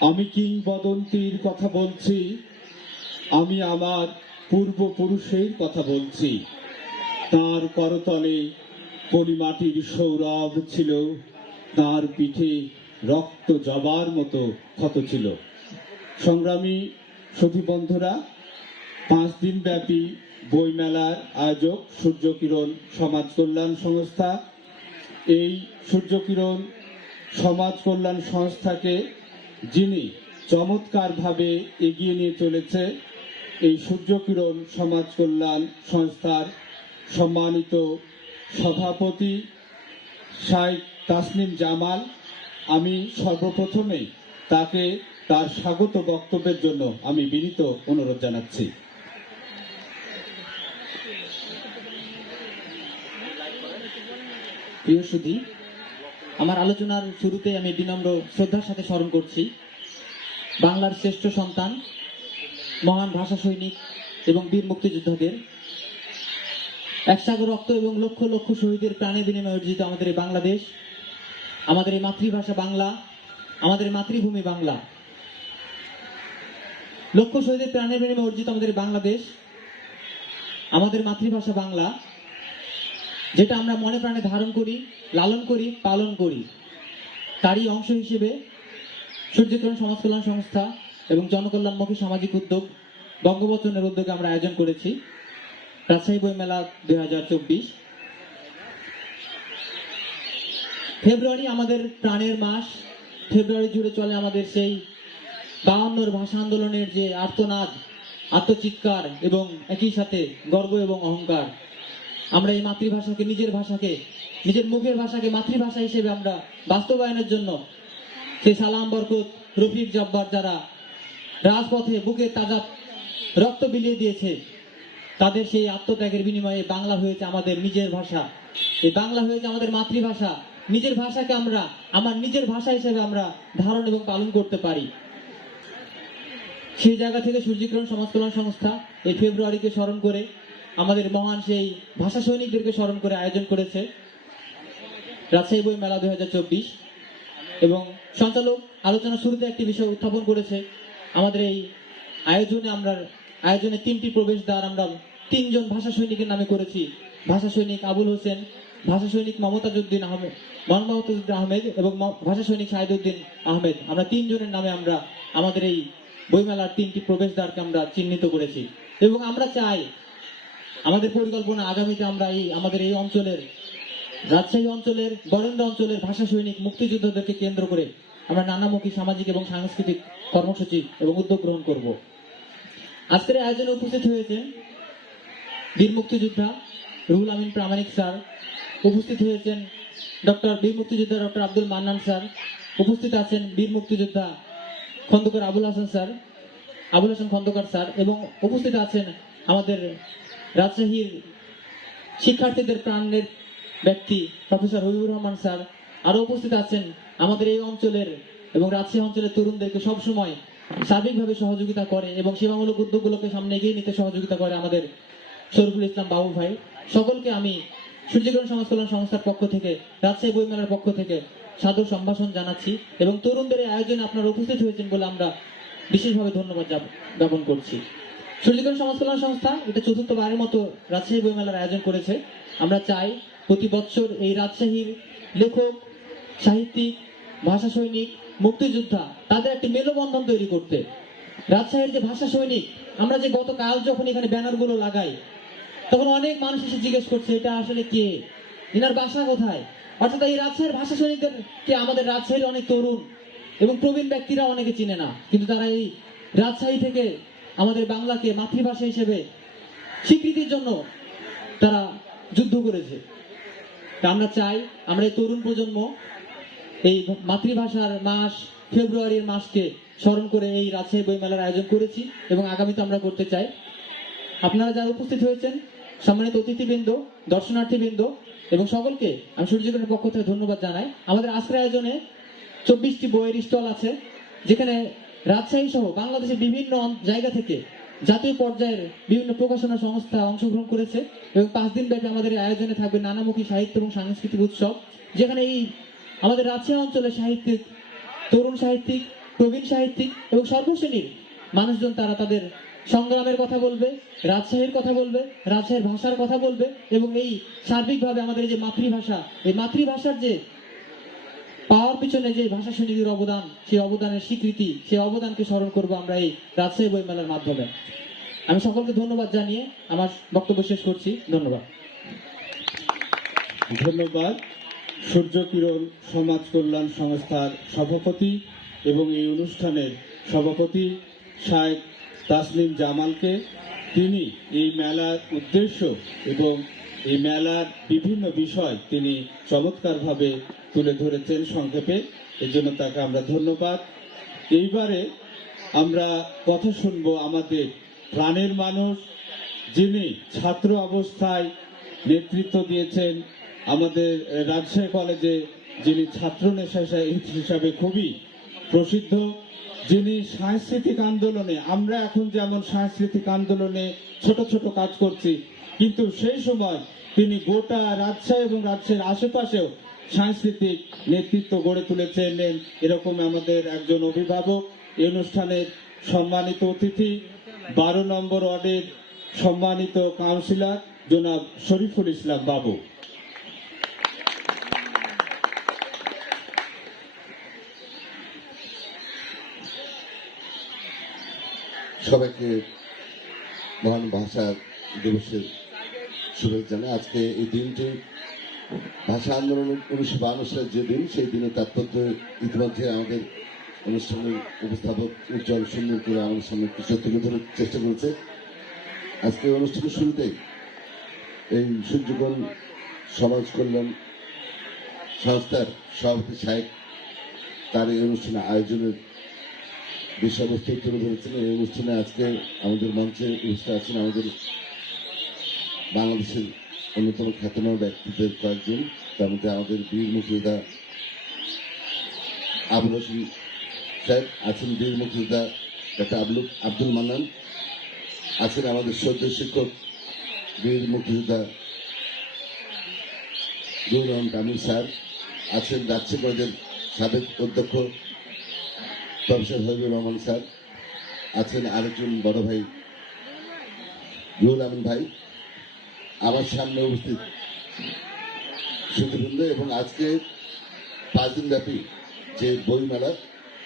আমি কিংবদন্তির কথা বলছি, আমি আমার পূর্বপুরুষের কথা বলছি। তার করতলে পলিমাটির সৌরভ ছিল, তার পিঠে রক্ত জবার মতো ক্ষত ছিল। সংগ্রামী সতী বন্ধুরা, 5 দিন ব্যাপী বইমেলার আয়োজক সূর্যকিরণ সমাজ কল্যাণ সংস্থা। এই সূর্যকিরণ সমাজ কল্যাণ সংস্থাকে যিনি চমৎকারভাবে এগিয়ে নিয়ে চলেছে, এই সূর্যকিরণ সমাজ কল্যাণ সংস্থার সম্মানিত সভাপতি শাইখ তাসনিম জামাল। আমি সর্বপ্রথমে তাকে তার স্বাগত বক্তব্যের জন্য আমি বিনীত অনুরোধ জানাচ্ছি। প্রিয় সুধী, আমার আলোচনার শুরুতে আমি বিনম্র শ্রদ্ধার সাথে স্মরণ করছি বাংলার শ্রেষ্ঠ সন্তান, মহান ভাষা সৈনিক এবং বীর মুক্তিযোদ্ধাদের, একসাগর রক্ত এবং লক্ষ লক্ষ শহীদের প্রাণের বিনিময়ে অর্জিত আমাদের এই বাংলাদেশ, আমাদের এই মাতৃভাষা বাংলা, আমাদের মাতৃভূমি বাংলা। লক্ষ শহীদের প্রাণের বিনিময়ে অর্জিত আমাদের বাংলাদেশ, আমাদের মাতৃভাষা বাংলা, যেটা আমরা মনে প্রাণে ধারণ করি, লালন করি, পালন করি। তারই অংশ হিসেবে সূর্যকিরণ সমাজ কল্যাণ সংস্থা এবং জনকল্যাণমুখী সামাজিক উদ্যোগ বঙ্গবচনের উদ্যোগে আমরা আয়োজন করেছি রাজশাহী বইমেলা 2024। ফেব্রুয়ারি আমাদের প্রাণের মাস। ফেব্রুয়ারি জুড়ে চলে আমাদের সেই 52 ভাষা আন্দোলনের যে আর্তনাদ, আত্মচিৎকার এবং একই সাথে গর্ব এবং অহংকার। আমরা এই মাতৃভাষাকে, নিজের ভাষাকে, নিজের মুখের ভাষাকে মাতৃভাষা হিসেবে আমরা বাস্তবায়নের জন্য সেই সালাম, বরকত, রফিক, জব্বার যারা রাজপথে বুকে তাজা রক্ত বিলিয়ে দিয়েছে, তাদের সেই আত্মত্যাগের বিনিময়ে বাংলা হয়েছে আমাদের নিজের ভাষা। এই বাংলা হয়েছে আমাদের মাতৃভাষা। নিজের ভাষাকে আমরা আমার নিজের ভাষা হিসেবে আমরা ধারণ এবং পালন করতে পারি। সেই জায়গা থেকে সূর্যকিরণ সমাজ কল্যাণ সংস্থা এই ফেব্রুয়ারিকে স্মরণ করে, আমাদের মহান সেই ভাষা সৈনিকদেরকে স্মরণ করে আয়োজন করেছে রাজশাহী বই মেলা 2024। এবং সঞ্চালক আলোচনা শুরুতে একটি বিষয় উত্থাপন করেছে। আমাদের এই আয়োজনে 3টি প্রবেশদ্বার আমরা 3 জন ভাষা সৈনিকের নামে করেছি। ভাষা সৈনিক আবুল হোসেন, ভাষা সৈনিক মমতাজউদ্দিন আহমেদ এবং ভাষা সৈনিক শাহিদউদ্দিন আহমেদ। আমরা 3 জনের নামে আমরা আমাদের এই বইমেলার 3টি প্রবেশদ্বারকে আমরা চিহ্নিত করেছি। এবং আমরা চাই, আমাদের পরিকল্পনা আগামীতে আমরা আমাদের এই অঞ্চলের, রাজশাহী অঞ্চলের, বরেন্দ্র অঞ্চলের ভাষা সৈনিক মুক্তিযোদ্ধাদেরকে কেন্দ্র করে আমরা নানামুখী সামাজিক এবং সাংস্কৃতিক কর্মসূচি এবং উদ্যোগ গ্রহণ করব। আজকের আয়োজনে উপস্থিত হয়েছেন বীর মুক্তিযোদ্ধা রুহুল আমিন প্রামাণিক স্যার, উপস্থিত হয়েছেন বীর মুক্তিযোদ্ধা ডক্টর আব্দুল মান্নান স্যার, উপস্থিত আছেন বীর মুক্তিযোদ্ধা খন্দকার আবুল হাসান খন্দকার স্যার, এবং উপস্থিত আছেন আমাদের রাজশাহীর শিক্ষার্থীদের প্রাণের ব্যক্তি প্রফেসর হবিবুর রহমান স্যার। আরো উপস্থিত আছেন আমাদের এই অঞ্চলের এবং রাজশাহী অঞ্চলের তরুণদেরকে সবসময় সার্বিকভাবে সহযোগিতা করে এবং সেবামূলক উদ্যোগগুলোকে সামনে এগিয়ে নিতে সহযোগিতা করে আমাদের শরীফুল ইসলাম বাবু ভাই। সকলকে আমি সূর্যকিরণ সমাজ কল্যাণ সংস্থার পক্ষ থেকে, রাজশাহী বইমেলার পক্ষ থেকে সাদর সম্ভাষণ জানাচ্ছি এবং তরুণদের এই আয়োজনে আপনারা উপস্থিত হয়েছেন বলে আমরা বিশেষভাবে ধন্যবাদ জ্ঞাপন করছি। সূর্যকিরণ সমাজ কল্যাণ সংস্থা এটা 4th-বারের মতো রাজশাহী বইমেলার আয়োজন করেছে। আমরা চাই প্রতি বছর এই রাজশাহীর লেখক, সাহিত্যিক, ভাষা সৈনিক, মুক্তিযোদ্ধা তাদের একটি মেলবন্ধন তৈরি করতে। রাজশাহীর যে ভাষা সৈনিক, আমরা যে গতকাল যখন এখানে ব্যানারগুলো লাগাই, তখন অনেক মানুষ এসে জিজ্ঞেস করছে এটা আসলে কে, এনার বাসা কোথায়। অর্থাৎ এই রাজশাহীর ভাষা সৈনিকদেরকে আমাদের রাজশাহীর অনেক তরুণ এবং প্রবীণ ব্যক্তিরা অনেকে চিনে না, কিন্তু তারা এই রাজশাহী থেকে আমাদের বাংলাকে মাতৃভাষা হিসেবে স্বীকৃতির জন্য তারা যুদ্ধ করেছে। আমরা চাই আমরা এই তরুণ প্রজন্ম এই মাতৃভাষার মাস, ফেব্রুয়ারির মাসকে স্মরণ করে এই রাজশাহী বইমেলার আয়োজন করেছি এবং আগামীতে আমরা করতে চাই। আপনারা যারা উপস্থিত হয়েছেন, সম্মানিত অতিথিবৃন্দ, দর্শনার্থীবৃন্দ এবং সকলকে আমি সূর্যকিরণের পক্ষ থেকে ধন্যবাদ জানাই। আমাদের আজকের আয়োজনে 24টি বইয়ের স্টল আছে, যেখানে রাজশাহী সহ বাংলাদেশের বিভিন্ন জায়গা থেকে জাতীয় পর্যায়ের বিভিন্ন প্রকাশনা সংস্থা অংশগ্রহণ করেছে এবং 5 দিন ব্যাপী আমাদের আয়োজনে থাকবে নানামুখী সাহিত্য এবং সাংস্কৃতিক উৎসব, যেখানে এই আমাদের রাজশাহী অঞ্চলের সাহিত্যিক, তরুণ সাহিত্যিক, প্রবীণ সাহিত্যিক এবং সর্বশ্রেণীর মানুষজন তারা তাদের সংগ্রামের কথা বলবে, রাজশাহীর কথা বলবে, রাজশাহীর ভাষার কথা বলবে এবং এই সার্বিকভাবে আমাদের যে মাতৃভাষা, এই মাতৃভাষার যে পাওয়ার পিছনে যে ভাষা সৈনিকের অবদান, সেই অবদানের স্বীকৃতি, সেই অবদানকে স্মরণ করবো আমরা এই রাজশাহী বইমেলার মাধ্যমে। আমি সকলকে ধন্যবাদ জানিয়ে আমার বক্তব্য শেষ করছি। ধন্যবাদ। ধন্যবাদ। সূর্য কিরণ সমাজ কল্যাণ সংস্থার সভাপতি এবং এই অনুষ্ঠানের সভাপতি শায়েখ তাসলিম জামালকে। তিনি এই মেলার উদ্দেশ্য এবং এই মেলার বিভিন্ন বিষয় তিনি চমৎকারভাবে তুলে ধরেছেন সংক্ষেপে, এর জন্য তাকে আমরা ধন্যবাদ। এইবারে আমরা কথা শুনবো আমাদের প্রাণের মানুষ, যিনি ছাত্র অবস্থায় নেতৃত্ব দিয়েছেন আমাদের রাজশাহী কলেজে, যিনি ছাত্র নেতা হিসাবে খুবই প্রসিদ্ধ, যিনি সাংস্কৃতিক আন্দোলনে, আমরা এখন যেমন সাংস্কৃতিক আন্দোলনে ছোট ছোট কাজ করছি, কিন্তু সেই সময় তিনি গোটা রাজশাহী এবং রাজশাহীর আশেপাশেও সাংস্কৃতিক নেতৃত্ব গড়ে তুলেছিলেন। এরকম আমাদের একজন অভিভাবক। এই অনুষ্ঠানের সম্মানিত অতিথি 12 নম্বর ওয়ার্ডের সম্মানিত কাউন্সিলর জনাব শরীফুল ইসলাম বাবু। সবাইকে মহান ভাষা দিবসের শুভেচ্ছা জানাই। আজকে এই দিনটি ভাষা আন্দোলন 1952 সালের যে দিন, সেই দিনের তাৎপর্য ইতিমধ্যে আমাদের অনুষ্ঠানের উপস্থাপক উজ্জ্বল সুন্দর করে আমাদের সামনে কিছু তুলে ধরার চেষ্টা করেছে। আজকে অনুষ্ঠানের শুরুতেই এই সূর্যগণ সমাজ কল্যাণ সংস্থার সভাপতি শায়েখ তার এই অনুষ্ঠানে আয়োজনের বিষয়বস্তু তুলে ধরেছেন। এই অনুষ্ঠানে আজকে আমাদের মঞ্চে উপস্থিত আছেন আমাদের বাংলাদেশের অন্যতম খ্যাতনামা ব্যক্তিদের কয়েকজন, তার মধ্যে আমাদের বীর মুক্তিযোদ্ধা আবুল হোসেন সাহেব আছেন, বীর মুক্তিযোদ্ধা ডক্টর আব্দুল মান্নান আছেন, আমাদের শ্রদ্ধ শিক্ষক বীর মুক্তিযোদ্ধা রুহুল রহমান কামিল স্যার আছেন, রাজশাহী কলেজের সাবেক অধ্যক্ষ প্রফেসর হাবিবুর রহমান স্যার আছেন, আরেকজন বড় ভাই রুহুল আমিন ভাই, আমার সামনে উপস্থিত সুধীবৃন্দ। এবং আজকে 5 দিন ব্যাপী যে বইমেলা,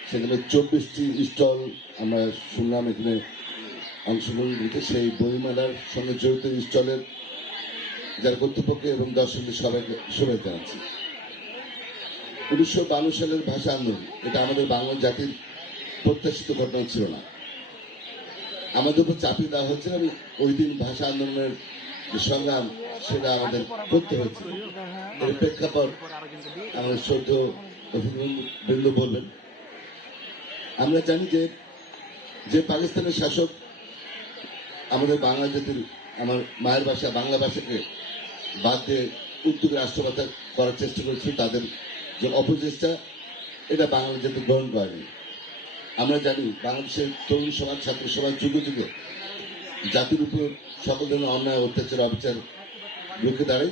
সেখানে 24টি স্টল আমরা শুনলাম এখানে অংশগ্রহণ করতে। সেই বইমেলার সঙ্গে জড়িত স্টলের যারা কর্তৃপক্ষ এবং দর্শকদের সবাইকে শুভেচ্ছা জানাচ্ছি। 1952 সালের ভাষা আন্দোলন, এটা আমাদের বাংলা জাতির প্রত্যাশিত ঘটনা ছিল না, আমাদের উপর চাপিয়ে দেওয়া হচ্ছে এবং ওই দিন ভাষা আন্দোলনের যে সংগ্রাম সেটা আমাদের করতে হয়েছে। এর প্রেক্ষাপট আমাদের শ্রদ্ধ অভিবৃন্দ বলবেন। আমরা জানি যে পাকিস্তানের শাসক আমাদের বাংলা জাতির, আমার মায়ের ভাষা বাংলা ভাষাকে বাদ দিয়ে উর্দুকে রাষ্ট্রভাষা করার চেষ্টা করেছিল, তাদের যে অপচেষ্টা এটা বাংলা জাতি গ্রহণ করেনি। আমরা জানি বাংলাদেশের তরুণ সমাজ, ছাত্র সমাজ যুগে যুগে জাতির উপর সকল ধরনের অন্যায় অত্যাচার অবিচার রুখে দাঁড়াই।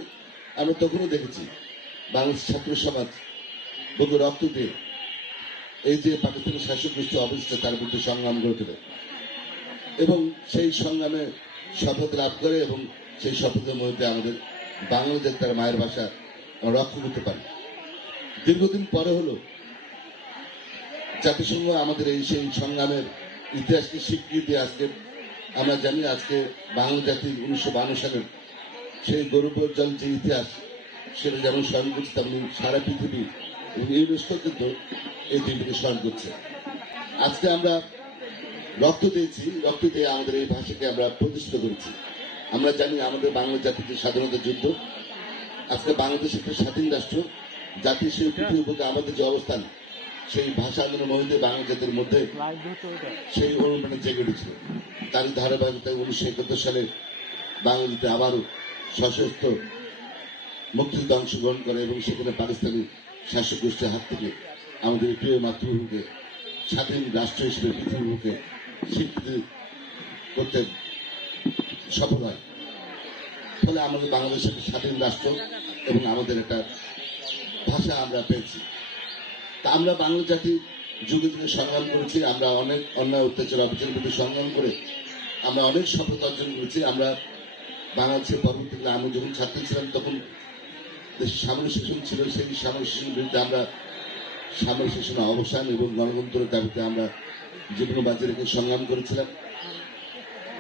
আমরা তখনও দেখেছি বাংলাদেশ ছাত্র সমাজ বহু রক্ত দিয়ে এই যে পাকিস্তানের শাসক গোষ্ঠী অবস্থা তার বিরুদ্ধে সংগ্রাম গড়ে তোলে এবং সেই সংগ্রামে শপথ লাভ করে এবং সেই শপথের মধ্যে আমাদের বাংলা জাতি তার মায়ের ভাষা রক্ষা করতে পারে। দীর্ঘদিন পরে হলো জাতিসংঘ আমাদের এই সেই সংগ্রামের ইতিহাসকে স্বীকৃতি আজকে আমরা জানি। আজকে বাংলা জাতির 1952 সালের সেই গৌরবোজ্জ্বল যে ইতিহাস সেটা যেমন স্মরণ করছে, তেমনি সারা পৃথিবী এবং ইউনেস্কো কিন্তু এই দিনটিকে স্মরণ করছে। আজকে আমরা রক্ত দিয়েছি, রক্ত দিয়ে আমাদের এই ভাষাকে আমরা প্রতিষ্ঠিত করেছি। আমরা জানি আমাদের বাংলা জাতির যে স্বাধীনতা যুদ্ধ, আজকে বাংলাদেশ একটা স্বাধীন রাষ্ট্র, জাতির সেই পৃথিবীর বুকে আমাদের যে অবস্থান, সেই ভাষা আন্দোলনের মধ্যে বাংলা জাতির মধ্যে সেই অনুপ্রেরণা জেগে উঠেছিল। তারই ধারাবাহিকতায় 1971 সালে বাংলা জাতি আবারও সশস্ত্র মুক্তিযুদ্ধে অংশগ্রহণ করে এবং সেখানে পাকিস্তানি শাসক গোষ্ঠীর হাত থেকে আমাদের প্রিয় মাতৃভূমিকে স্বাধীন রাষ্ট্র হিসেবে পৃথিবীর বুকে স্বীকৃতি করতে সফল হয়। ফলে আমাদের বাংলাদেশ একটা স্বাধীন রাষ্ট্র এবং আমাদের একটা ভাষা আমরা পেয়েছি। তা আমরা বাংলা জাতি যুগে যুগে সংগ্রাম করেছি, আমরা অনেক অন্যায় অত্যাচার অবিচারের বিরুদ্ধে সংগ্রাম করে আমরা অনেক সফলতা অর্জন করেছি। আমরা বাংলাদেশের পরবর্তীকালে আমি যখন ছাত্র ছিলাম তখন দেশে সামরিক শাসন ছিল, সেই সামরিক শাসনের বিরুদ্ধে আমরা সামরিক শাসনের অবসান এবং গণতন্ত্রের দাবিতে আমরা জীবন বাজি রেখে সংগ্রাম করেছিলাম।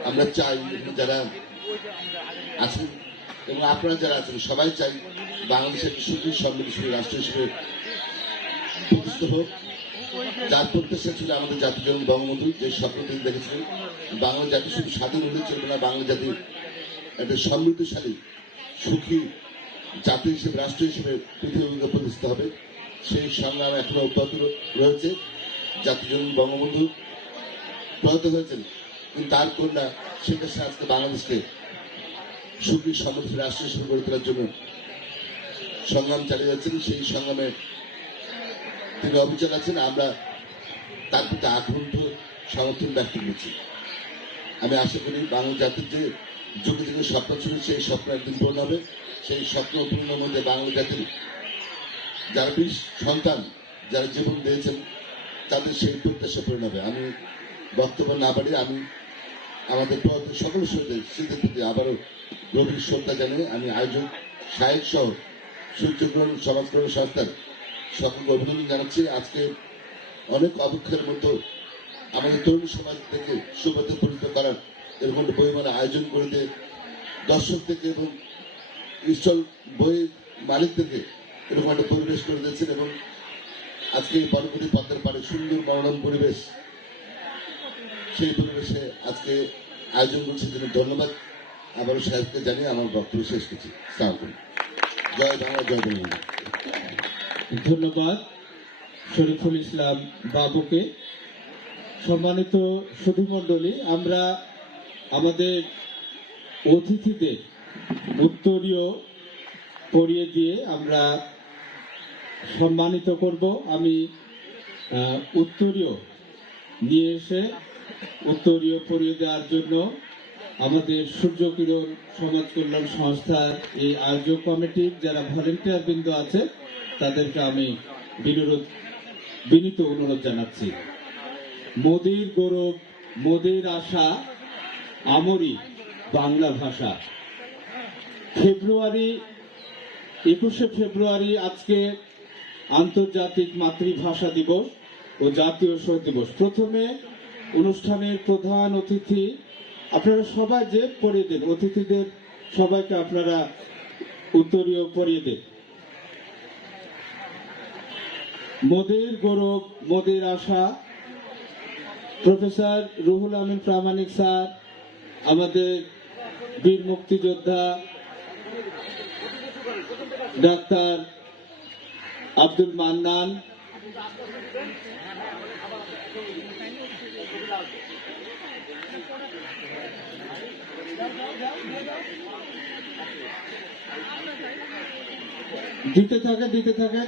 আমরা চাই যারা আছেন এবং আপনারা যারা আছেন সবাই চাই বাংলাদেশের একটি সুখী সমৃদ্ধশালী রাষ্ট্র হিসেবে প্রতিষ্ঠিত হোক, যার প্রত্যাশা ছিল আমাদের জাতির জন্য বঙ্গবন্ধু যে স্বপ্ন তিনি দেখেছিলেন বাংলা জাতি শুধু স্বাধীন হলে চলবে না, বাংলা জাতি একটা সমৃদ্ধশালী সুখী জাতি হিসেবে রাষ্ট্র হিসেবে পৃথিবীকে প্রতিষ্ঠিত হবে। সেই সংগ্রাম এখনো অব্যাহত রয়েছে। জাতির জন্য বঙ্গবন্ধু প্রয়াত হয়েছেন, কিন্তু তার কন্যা শেখ হাসিনা আজকে বাংলাদেশকে সুখী সমৃদ্ধ রাষ্ট্র হিসেবে গড়ে তোলার জন্য সংগ্রাম চালিয়ে যাচ্ছেন। সেই সংগ্রামে তিনি অবিচল আছেন। আমরা তার প্রতি আকুণ্ঠ সমর্থন ব্যক্ত করছি। আমি আশা করি বাংলা জাতির যে যুগে যুগে স্বপ্ন ছিল সেই স্বপ্ন একদিন পূরণ হবে। সেই স্বপ্ন পূরণের মধ্যে বাংলা জাতির যারা বীর সন্তান যারা জীবন দিয়েছেন তাদের সেই প্রত্যাশা পূরণ হবে। আমি বক্তব্য না বাড়িয়ে আমি আমাদের সকল স্মৃতির প্রতি আবারও গভীর শ্রদ্ধা জানিয়ে আমি আয়োজক সাহেব সহ সূর্যগ্রহণ সমাজকরণ সংস্থার সকলকে অভিনন্দন জানাচ্ছি। আজকে অনেক অপেক্ষার মধ্যে আমাদের তরুণ সমাজ থেকে সুপথে পরিচিত করার এরকম বইমেলা আয়োজন করে দিয়ে দর্শক থেকে এবং স্টল বই মালিকদেরকে এরকম একটা পরিবেশ করে দিয়েছেন এবং আজকে এই বনগুলি পথের পাড়ে সুন্দর মনোরম পরিবেশ, সেই পরিবেশে আজকে আয়োজন করছে জন্য ধন্যবাদ আবারও সাহেবকে জানিয়ে আমার বক্তব্য শেষ করছি। জয় বাংলা, জয় বাংলা। ধন্যবাদ শরীফুল ইসলাম বাবুকে। সম্মানিত সুধীমণ্ডলী, আমরা আমাদের অতিথিদের উত্তরীয় পরিয়ে দিয়ে আমরা সম্মানিত করব। আমি উত্তরীয় নিয়ে এসে উত্তরীয় পরিয়ে দেওয়ার জন্য আমাদের সূর্যকিরণ সমাজ কল্যাণ সংস্থার এই আয়োজক কমিটির যারা ভলেন্টিয়ার বৃন্দ আছে তাদেরকে আমি বিনীত অনুরোধ জানাচ্ছি। মোদির গৌরব, মোদির আশা, আমরি বাংলা ভাষা। 21শে ফেব্রুয়ারি আজকে আন্তর্জাতিক মাতৃভাষা দিবস ও জাতীয় শহীদ দিবস। প্রথমে অনুষ্ঠানের প্রধান অতিথি আপনারা সবাই যে পড়িয়ে দেন, অতিথিদের সবাইকে আপনারা উত্তরীয় পড়িয়ে দেন। মোদের গৌরব, মোদের আশা। প্রফেসর রুহুল আমিন প্রামাণিক স্যার, আমাদের বীর মুক্তিযোদ্ধা ডাক্তার আব্দুল মান্নান, দিতে থাকে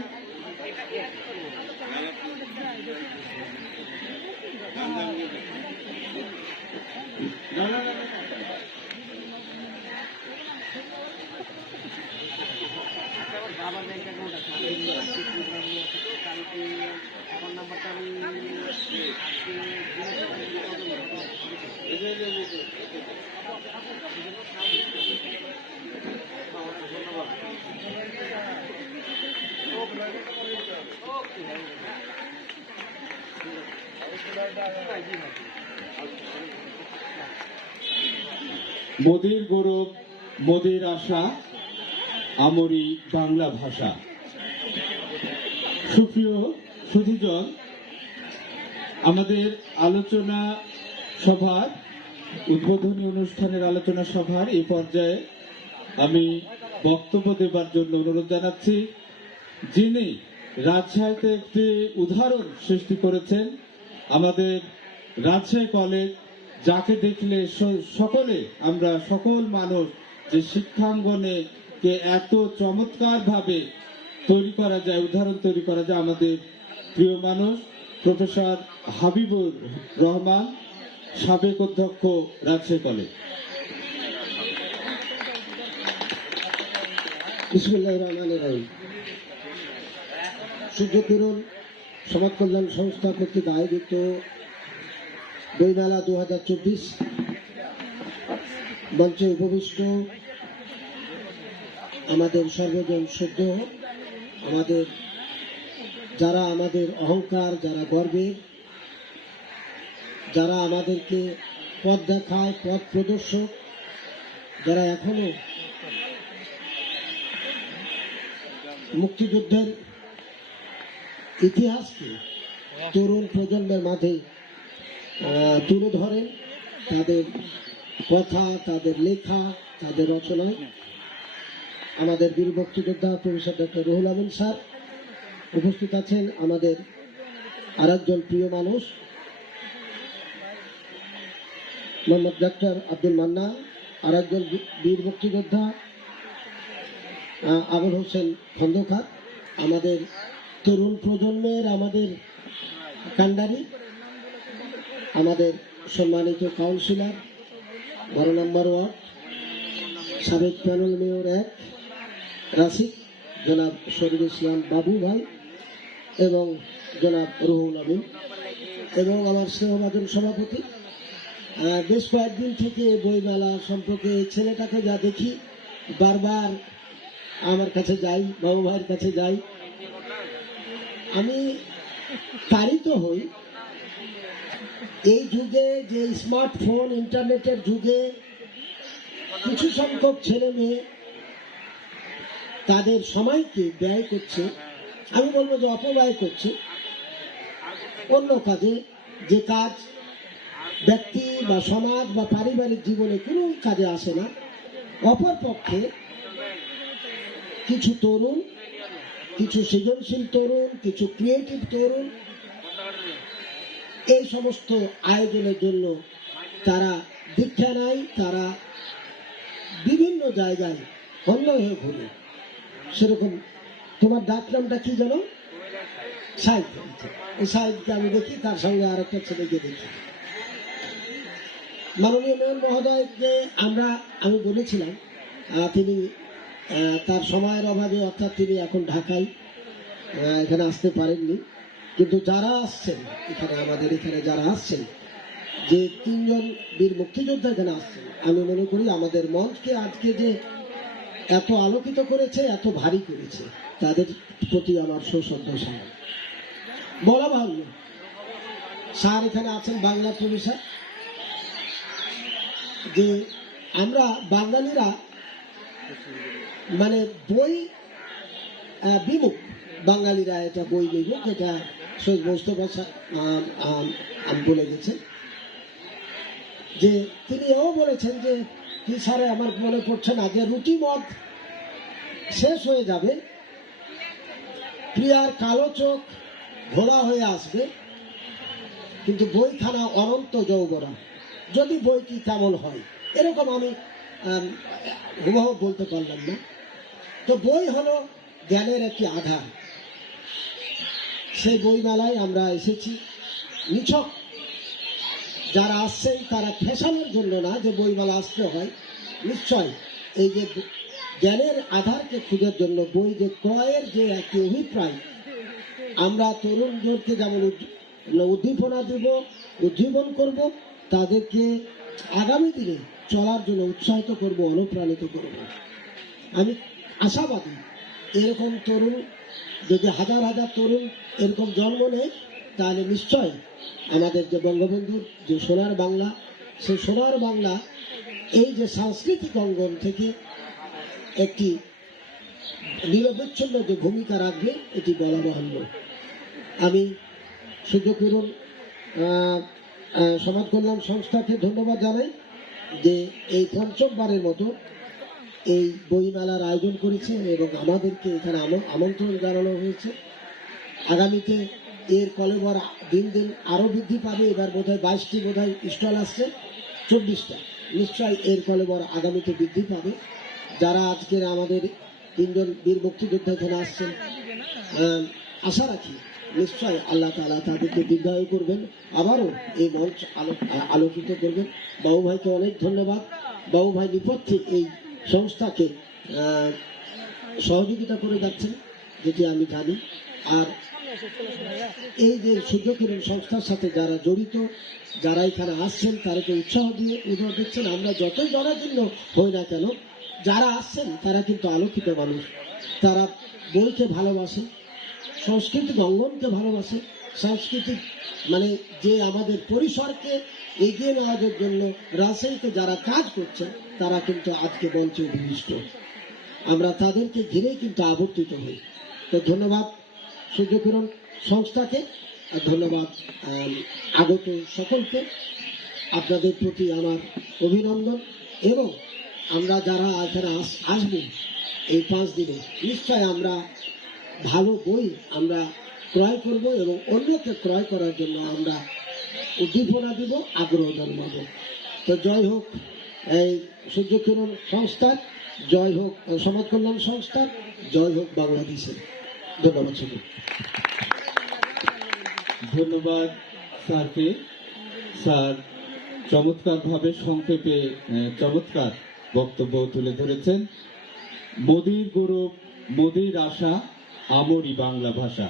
মোদির গৌরব, মোদির আশা, আমরি বাংলা ভাষা। সুপ্রিয় সুধীজন, আমাদের আলোচনা সভার উদ্বোধনী অনুষ্ঠানের আলোচনা সভার এই পর্যায়ে আমি বক্তব্য দেবার জন্য অনুরোধ জানাচ্ছি যিনি রাজশাহীতে একটি উদাহরণ সৃষ্টি করেছেন, আমাদের রাজশাহী কলেজ, যাকে দেখলে সকলে আমরা সকল মানুষ যে শিক্ষাঙ্গনে কে এত চমৎকার ভাবে তৈরি করা যায়, উদাহরণ তৈরি করা যায়, আমাদের প্রিয় মানুষ প্রফেসর হাবিবুর রহমান, সাবেক অধ্যক্ষ রাজশাহী কলেজ। বিসমিল্লাহির রহমানির রহিম। সূর্যকিরণ সমাজ কল্যাণ সংস্থা কর্তৃক আয়োজিত বইমেলা 2024 মঞ্চে উপবিষ্ট আমাদের সর্বজন সদ্য, আমাদের যারা আমাদের অহংকার, যারা গর্বের, যারা আমাদেরকে পথ দেখায়, পথ প্রদর্শক, যারা এখনো মুক্তিযুদ্ধের ইতিহাসকে তরুণ প্রজন্মের মাঝে তুলে ধরেন, তাদের কথা, তাদের লেখা, তাদের রচনায় আমাদের বীর মুক্তিযোদ্ধা professor doctor Ruhul Amin sir উপস্থিত আছেন। আমাদের আরেকজন প্রিয় মানুষ মোহাম্মদ ডক্টর আব্দুল মান্নান, আরেকজন বীর মুক্তিযোদ্ধা আবুল হোসেন খন্দকার, আমাদের তরুণ প্রজন্মের আমাদের কান্ডারি, আমাদের সম্মানিত কাউন্সিলর 12 নম্বর ওয়ার্ড, সাবেক প্যানেল মেয়র 1 রাশিদ, জনাব শরীফ ইসলাম বাবু ভাই এবং জনাব রুহুল আমিন এবং আমার স্নেহভাজন সভাপতি। বেশ কয়েকদিন থেকে বইমেলা সম্পর্কে এই ছেলেটাকে যা দেখি, বারবার আমার কাছে যাই, বাবু ভাইয়ের কাছে যাই, আমি তাড়িত হই। এই যুগে যে স্মার্টফোন, ইন্টারনেটের যুগে কিছু সংখ্যক ছেলে মেয়ে তাদের সময়কে ব্যয় করছে, আমি বলবো যে অপব্যয় করছে অন্য কাজে, যে কাজ ব্যক্তি বা সমাজ বা পারিবারিক জীবনে কোনো কাজে আসে না। অপরপক্ষে কিছু তরুণ, কিছু সৃজনশীল তরুণ, কিছু ক্রিয়েটিভ তরুণ এই সমস্ত আয়োজনের জন্য তারা দীক্ষা নেয়, তারা বিভিন্ন জায়গায় অন্য হয়ে ঘুরে। সেরকম তোমার ডাক নামটা কি জানো? সাইদ। এই সাইদকে আমি দেখি, তার সঙ্গে আরেকটা ছেলেকে দেখি। মাননীয় মেয়র মহোদয়কে আমি বলেছিলাম, তিনি তার সময়ের অভাবে, অর্থাৎ তিনি এখন ঢাকায়, এখানে আসতে পারেননি, কিন্তু যারা আসছেন এখানে, আমাদের এখানে যারা আসছেন, যে 3 জন বীর মুক্তিযোদ্ধা এখানে আসছেন, আমি মনে করি আমাদের মঞ্চকে আজকে যে এত আলোকিত করেছে, এত ভারী করেছে, তাদের প্রতি আমার সশ্রদ্ধ সালাম। বলা ভালো, স্যার এখানে আছেন বাংলা প্রফেসর, যে আমরা বাঙালিরা মানে বই বিমুখ, বাঙালিরা এটা বই বিমুখ, এটা সৈয়দ মোস্তফা বলে গেছেন। যে তিনি এও বলেছেন যে কি স্যারে আমার মনে পড়ছে না, যে রুটি মদ শেষ হয়ে যাবে, প্রিয়ার কালো চোখ ঘোড়া হয়ে আসবে, কিন্তু বইখানা অনন্ত যৌবনা, যদি বইটি তেমন হয়। এরকম আমি হুবহু বলতে পারলাম না। তো বই হলো জ্ঞানের একটি আধার। সেই বইমেলায় আমরা এসেছি। নিছক যারা আসছেন তারা ফ্যাশনের জন্য না, যে বইমেলা আসতে হয়, নিশ্চয় এই যে জ্ঞানের আধারকে খোঁজার জন্য বই যে ক্রয়ের যে একটি অভিপ্রায়, আমরা তরুণদেরকে যেমন উদ্দীপনা দেব, উজ্জীবন করব, তাদেরকে আগামী দিনে চলার জন্য উৎসাহিত করব, অনুপ্রাণিত করব। আমি আশাবাদী এরকম তরুণ যদি হাজার হাজার তরুণ এরকম জন্ম নেয়, তাহলে নিশ্চয় আমাদের যে বঙ্গবন্ধুর যে সোনার বাংলা, সেই সোনার বাংলা এই যে সাংস্কৃতিক অঙ্গন থেকে একটি নিরবচ্ছিন্ন যে ভূমিকা রাখবে, এটি বলা বাহুল্য। আমি সূর্যকিরণ সমাজ কল্যাণ সংস্থাকে ধন্যবাদ জানাই যে এই পঞ্চমবারের মতো এই বইমেলার আয়োজন করেছে এবং আমাদেরকে এখানে আমন্ত্রণ জানানো হয়েছে। আগামীতে এর কলেবর দিন দিন আরও বৃদ্ধি পাবে। এবার বোধহয় 22টি বোধহয় স্টল আসছে, 24টা, নিশ্চয়ই এর কলেবর আগামীতে বৃদ্ধি পাবে। যারা আজকের আমাদের 3 জন বীর মুক্তিযোদ্ধা এখানে আসছেন, আশা রাখি নিশ্চয় আল্লাহ তাআলা তাদেরকে দীর্ঘায়ু করবেন, আবারও এই মঞ্চ আলোকিত করবেন। বাবু ভাইকে অনেক ধন্যবাদ। বাবু ভাই বিপক্ষে এই সংস্থাকে সহযোগিতা করে যাচ্ছেন, যেটি আমি জানি। আর এই যে সূর্যকিরণ সংস্থার সাথে যারা জড়িত, যারা এখানে আসছেন তাদেরকে উৎসাহ দিচ্ছেন। আমরা যতই জনাকীর্ণ হই না কেন, যারা আসছেন তারা কিন্তু আলোকিত মানুষ। তারা বইকে ভালোবাসে, সাংস্কৃতিক অঙ্গনকে ভালোবাসে, সাংস্কৃতিক মানে যে আমাদের পরিসরকে এগিয়ে নেওয়ার জন্য রাজশাহীতে যারা কাজ করছে তারা কিন্তু আজকে মঞ্চে উপবিষ্ট। আমরা তাদেরকে ঘিরেই কিন্তু আবর্তিত হই। তো ধন্যবাদ সূর্যকিরণ সংস্থাকে, আর ধন্যবাদ আগত সকলকে। আপনাদের প্রতি আমার অভিনন্দন। এবং আমরা যারা এখানে আসবো এই 5 দিনে, নিশ্চয় আমরা ভালো বই আমরা ক্রয় করব এবং অন্যকে ক্রয় করার জন্য আমরা উদ্দীপনা দিব, আগ্রহ জন্মাবো। তো জয় হোক এই সূর্যকিরণ সংস্থার, জয় হোক সমাজ কল্যাণ সংস্থার, জয় হোক বাংলাদেশের। ধন্যবাদ সকল। ধন্যবাদ স্যারকে। স্যার চমৎকারভাবে সংক্ষেপে চমৎকার বক্তব্য তুলে ধরেছেন। মোদির গৌরব, মোদির আশা, আমরই বাংলা ভাষা।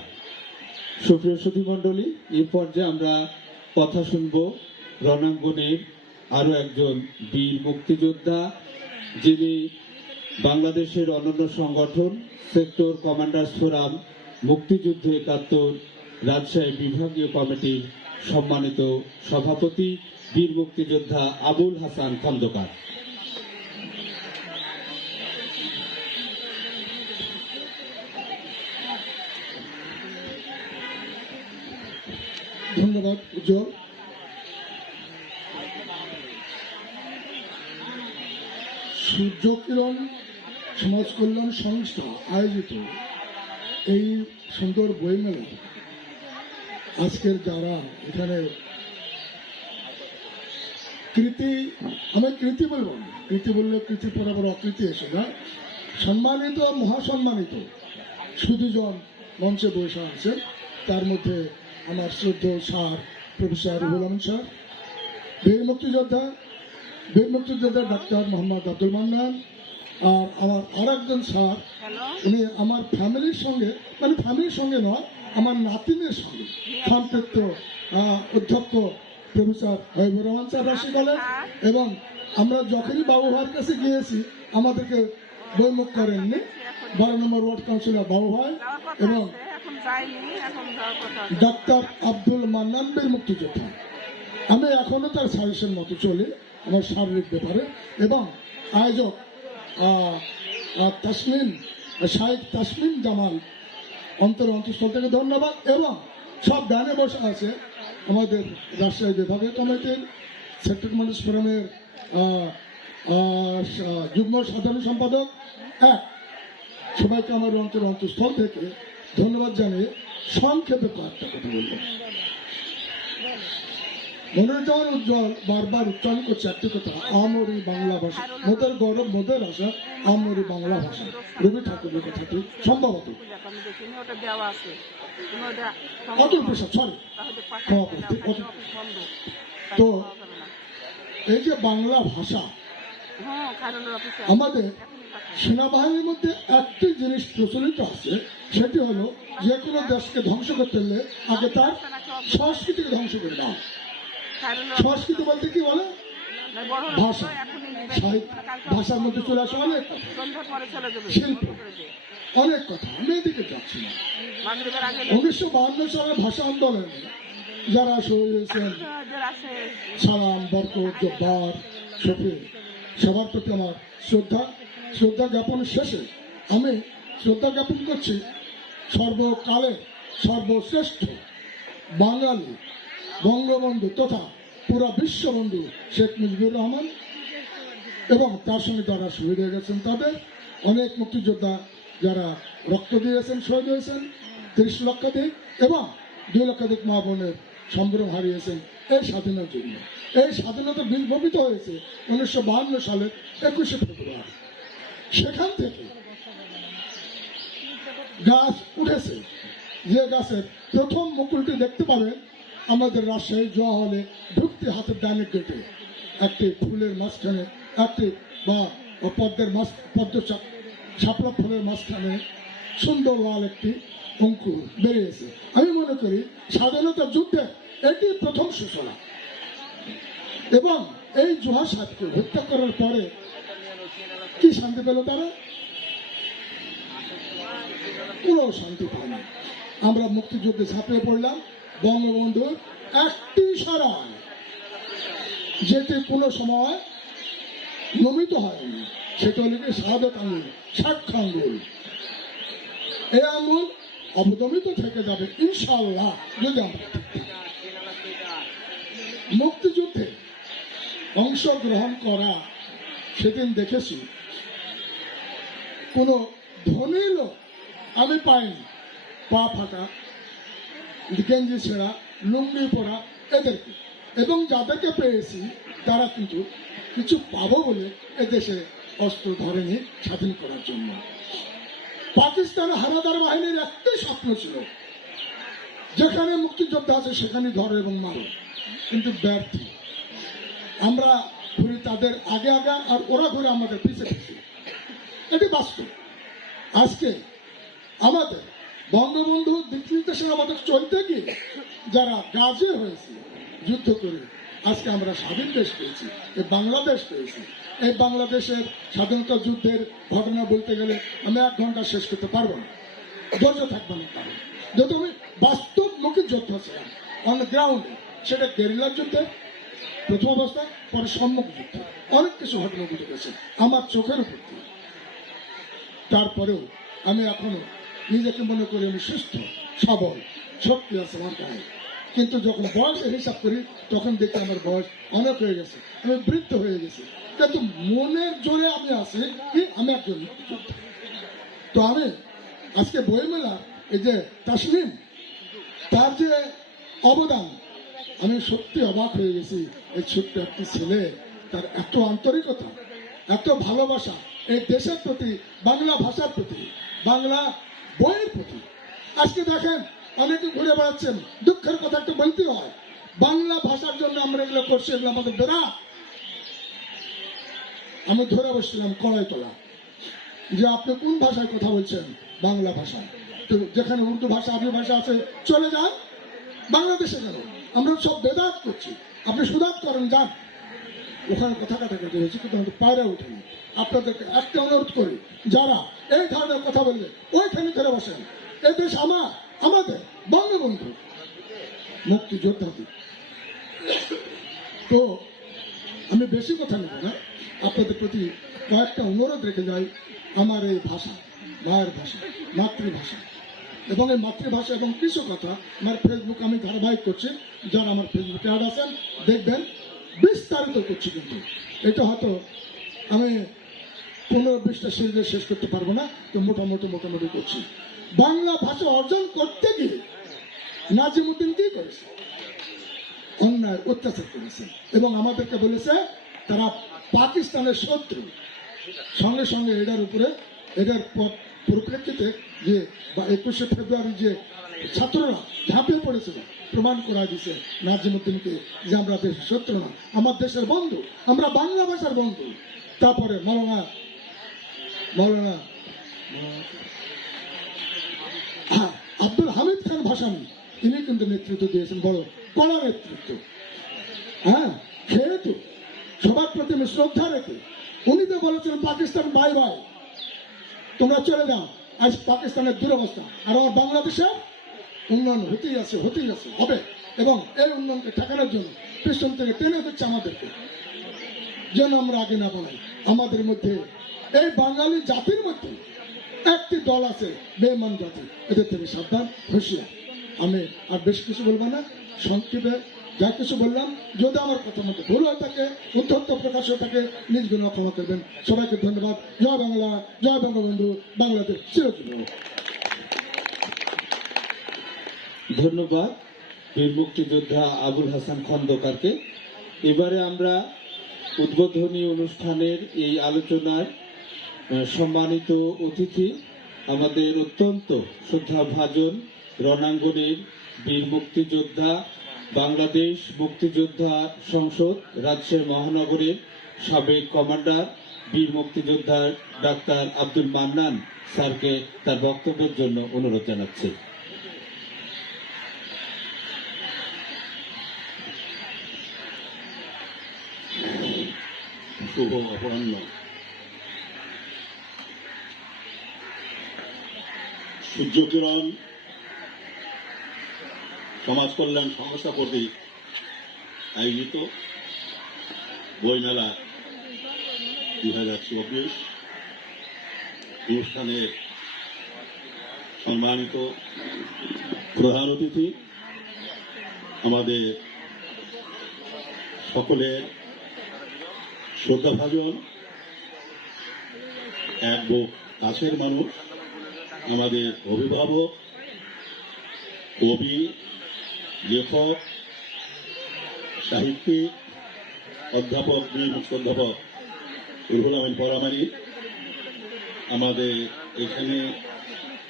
সুপ্রিয় সুধীমণ্ডলী, এই পর্যায়ে আমরা কথা শুনব রণাঙ্গনের আরো একজন বীর মুক্তিযোদ্ধা, যিনি বাংলাদেশের অনন্য সংগঠন সেক্টর কমান্ডার্স ফোরাম মুক্তিযুদ্ধ ৭১ রাজশাহী বিভাগীয় কমিটির সম্মানিত সভাপতি বীর মুক্তিযোদ্ধা আবুল হাসান খন্দকার। ধন্যবাদ উজ্জ্বল। সূর্যকিরণ সমাজ কল্যাণ সংস্থা আয়োজিত এই সুন্দর বইমেলা আজকের যারা এখানে আমি কৃতি বলবো না, কৃতি বললে কৃতি বরাবর অকৃতি এসে না, সম্মানিত মহাসম্মানিত সুধীজন মঞ্চে বসে আছেন। তার মধ্যে আমার শ্রদ্ধেয় sir professor Ruhul Amin sir, বীর মুক্তিযোদ্ধা ডাক্তার মোহাম্মদ আব্দুল মান্নান, আর আমার আর একজন স্যার, উনি আমার ফ্যামিলির সঙ্গে নয়, আমার নাতিনের সঙ্গে সম্পৃক্ত অধ্যক্ষ প্রফেসর হাবিবুর রহমান স্যার রাশি কলেজ। এবং আমরা যখনই বাবু ভাইয়ের কাছে গিয়েছি আমাদেরকে বইমুখ করেননি, 12 নম্বর ওয়ার্ড কাউন্সিলর বাবু ভাই এবং ডাক্তার আব্দুল মান্নান বীর মুক্তিযোদ্ধা। আমি এখনো তার সাজেশন মতো চলি আমার শারীরিক ব্যাপারে। এবং আয়োজক শাহেদ তাসমিম জামাল, অন্তঃস্থল থেকে ধন্যবাদ। এবং সব ডানে বসে আছে আমাদের রাজশাহী বিভাগীয় কমিটির সেক্টর কমান্ডার্স ফোরামের যুগ্ম সাধারণ সম্পাদক, সবাইকে আমার অন্তঃস্থল থেকে ধন্যবাদ জানিয়ে সংক্ষেপে কয়েকটা কথা বলব। মনিরুজ্জামান উজ্জ্বল বারবার উচ্চারণ করছে একটি কথা, আমরি বাংলা ভাষা, মোদের গৌরব, মোদের আশা, আমরি বাংলা ভাষা। রবি ঠাকুরের কথাটি সম্ভবত অতুল প্রসাদ, সরি তো এই যে বাংলা ভাষা, আমাদের সেনাবাহিনীর মধ্যে একটি জিনিস প্রচলিত আছে, সেটি হলো যে কোনো দেশকে ধ্বংস করতে হলে আগে তার সংস্কৃতিকে ধ্বংস করে দাও। সংস্কৃতি বলতে কি বলে? ভাষা, সাহিত্য, ভাষার মধ্যে চলে আসে অনেক কথা, শিল্প, অনেক কথা। আমি এদিকে যাচ্ছি না। 1952 সালের ভাষা আন্দোলনে যারা শহীদ হয়েছেন, সালাম, বরকত, জব্বার, শফি, সবার প্রতি আমার শ্রদ্ধা জ্ঞাপনের শেষে আমি শ্রদ্ধা জ্ঞাপন করছি সর্বকালে সর্বশ্রেষ্ঠ বাঙালি বঙ্গবন্ধু তথা পুরা বিশ্ববন্ধু শেখ মুজিবুর রহমান এবং তার সঙ্গে যারা শহীদ হয়ে গেছেন তাদের অনেক মুক্তিযোদ্ধা যারা রক্ত দিয়েছেন, শহীদ হয়েছেন, 30 লক্ষাধিক এবং 2 লক্ষাধিক মা বোনের সম্ভ্রম হারিয়েছেন এই স্বাধীনতার জন্য। এই স্বাধীনতা বিপ্লবিত হয়েছে 1952 সালের 21শে ফেব্রুয়ারি। সেখান থেকে গাছ উঠেছে, যে গাছের প্রথম মুকুলটি দেখতে পাবেন আমাদের রাজশাহী জোয়া হলে ঢুকতে হাতের ডানের গেটে, একটি ফুলের মাঝখানে, একটি বা পদ্ম শাপলা ফুলের মাঝখানে সুন্দর লাল একটি অঙ্কুর বেরিয়েছে। আমি মনে করি স্বাধীনতা যুদ্ধে এটি প্রথম সূচনা। এবং এই জোহা সাহেবকে হত্যা করার পরে কি শান্তি পেল তারা? কোনো শান্তি পায়নি। আমরা মুক্তিযুদ্ধে ঝাঁপিয়ে পড়লাম। বঙ্গবন্ধুর একটি সরায় যেটি কোনো সময় নমিত হয়নি, সেটা হল কি শাহাদাত আঙ্গুল, সাক্ষ্য আঙ্গুল। এই আঙ্গুল অবদমিত থেকে যাবে ইনশাআল্লাহ যদি আমরা ঠিক থাকি। মুক্তিযুদ্ধে অংশগ্রহণ করা সেদিন দেখেছি কোনো ধনী লোক আমি পাইনি। পা ফাটা, গেঞ্জি ছেঁড়া, লুঙ্গি পরা এদেরকে, এবং যাদেরকে পেয়েছি তারা কিন্তু কিছু পাবো বলে এদেশে অস্ত্র ধরেনি স্বাধীন করার জন্য। পাকিস্তানের হানাদার বাহিনীর একটাই স্বপ্ন ছিল, যেখানে মুক্তিযোদ্ধা আছে সেখানে ধরো এবং মারো, কিন্তু ব্যর্থ। আমরা ঘুরি তাদের আগে আগে, আর ওরা ঘুরে আমাদের পিছে পিছে। এটি বাস্তব। আজকে আমাদের বঙ্গবন্ধু দিক নির্দেশে আমাদের চলতে গিয়ে যারা গাজী হয়েছে যুদ্ধ করে, আজকে আমরা স্বাধীন দেশ পেয়েছি, এই বাংলাদেশ পেয়েছি। এই বাংলাদেশের স্বাধীনতা যুদ্ধের ঘটনা বলতে গেলে আমি 1 ঘন্টা শেষ করতে পারবো না, ধৈর্য থাকবে না। কারণ যেহেতু আমি বাস্তবমুখী যোদ্ধা ছিলাম অন গ্রাউন্ডে, সেটা গেরিলার যুদ্ধে প্রথম অবস্থায়, পরে সম্মুখ যুদ্ধে অনেক কিছু ঘটনা ঘটে গেছে আমার চোখের উপর দিয়ে। তারপরেও আমি এখনো নিজেকে মনে করি আমি সুস্থ সবল, শক্তি আছে আমার গায়ে। কিন্তু যখন বয়সের হিসাব করি তখন দেখি আমার বয়স অনেক হয়ে গেছে, আমি বৃদ্ধ হয়ে গেছি। কিন্তু মনের জোরে আমি আছি কি আমি একজন মুক্তিযোদ্ধা। তো আমি আজকে বইমেলা এই যে তাসলিম, তার যে অবদান, আমি সত্যি অবাক হয়ে গেছি। এই ছোট্ট একটি ছেলে, তার এত আন্তরিকতা, এত ভালোবাসা এই দেশের প্রতি, বাংলা ভাষার প্রতি, বাংলা বইয়ের প্রতি। আজকে দেখেন অনেকে ঘুরে বেড়াচ্ছেন, দুঃখের কথা একটু বলতে হয়, বাংলা ভাষার জন্য আমরা এগুলো করছি, এগুলো আমাদের বেড়া। আমি ধরে বসছিলাম কড়াইতলা, যে আপনি কোন ভাষায় কথা বলছেন? বাংলা ভাষা। তো যেখানে উর্দু ভাষা, আরবি ভাষা আছে চলে যান, বাংলাদেশে কেন? আমরা সব বেদাত করছি, আপনি সুদাত করেন, যান। ওখানে কথা কাটাকাটি হয়েছে, কিন্তু আমাদের পায়রা উঠেনি। আপনাদেরকে একটা অনুরোধ করি, যারা এই ধরনের কথা বললে ওইখানে ধরে বসেন। এই দেশ আমাদের বঙ্গবন্ধু মুক্তিযোদ্ধা। তো আমি বেশি কথা নেব না, আপনাদের প্রতি কয়েকটা অনুরোধ রেখে যাই। আমার এই ভাষা, মায়ের ভাষা, মাতৃভাষা, এবং এই মাতৃভাষা এবং কিছু কথা আমার ফেসবুক আমি ধারাবাহিক করছি, যারা আমার ফেসবুকে অ্যাড আছেন দেখবেন, বিস্তারিত করছি। কিন্তু এটা হয়তো আমি 15-20টা সিরিজে শেষ করতে পারবো না, তো মোটামুটি করছি। বাংলা ভাষা অর্জন করতে গিয়ে নাজিমউদ্দিন কি করেছে? অন্যায় অত্যাচার করেছে এবং আমাদেরকে বলেছে তারা পাকিস্তানের শত্রু। সঙ্গে সঙ্গে এটার পরিপ্রেক্ষিতে যে 21শে ফেব্রুয়ারি যে ছাত্ররা ঝাঁপিয়ে পড়েছিল, প্রমাণ করা দিয়েছে নাজিমউদ্দিনকে যে আমরা দেশের শত্রু না, আমার দেশের বন্ধু, আমরা বাংলা ভাষার বন্ধু। তারপরে মৌলানা আব্দুল হামিদ খান ভাসানী, তিনি কিন্তু নেতৃত্ব দিয়েছেন, বড় কড়া নেতৃত্ব। সেহেতু সবার প্রতি আমি শ্রদ্ধা রেখে উনি তো বলেছেন পাকিস্তান বাই বাই, তোমরা চলে যাও। আজ পাকিস্তানের দুরবস্থা, আর আমার বাংলাদেশের উন্নয়ন হতেই আছে, হবে। এবং এই উন্নয়নকে ঠেকানোর জন্য পিছন থেকে টেনে দিচ্ছে আমাদেরকে, যেন আমরা আগে না বাড়াই। আমাদের মধ্যে এই বাঙালি জাতির মধ্যে একটি দল আছে বেঈমান জাতি, এদের থেকে সাবধান, হুঁশিয়ার। আমি আর বেশি কিছু বলবো না, সংক্ষেপে যা কিছু বললাম, যদি আমার কথার মধ্যে ভুল হয়ে থাকে, উদ্ধত্ত প্রকাশ হয়ে থাকে, নিজ গুণ ক্ষমা করবেন। সবাইকে ধন্যবাদ। জয় বাংলা, জয় বঙ্গবন্ধু, বাংলাদেশ চিরজীবন। ধন্যবাদ বীর মুক্তিযোদ্ধা আবুল হাসান খন্দকারকে। এবারে আমরা উদ্বোধনী অনুষ্ঠানের এই আলোচনার সম্মানিত অতিথি, আমাদের অত্যন্ত শ্রদ্ধাভাজন রণাঙ্গনের বীর মুক্তিযোদ্ধা, বাংলাদেশ মুক্তিযোদ্ধা সংসদ রাজশাহী মহানগরের সাবেক কমান্ডার, বীর মুক্তিযোদ্ধা ডাক্তার আব্দুল মান্নান স্যারকে তার বক্তব্যের জন্য অনুরোধ জানাচ্ছি। শুভ অপরাহ্ন। সূর্যকিরণ সমাজ কল্যাণ সংস্থা কর্তৃক আয়োজিত বইমেলা 2024 অনুষ্ঠানের সম্মানিত প্রধান অতিথি, আমাদের সকলের শ্রদ্ধাভাজন, এক বুক কাছের মানুষ, আমাদের অভিভাবক, কবি, লেখক, সাহিত্যিক, অধ্যাপক, অধ্যাপক রুহুল আমিন পরামানিক আমাদের এখানে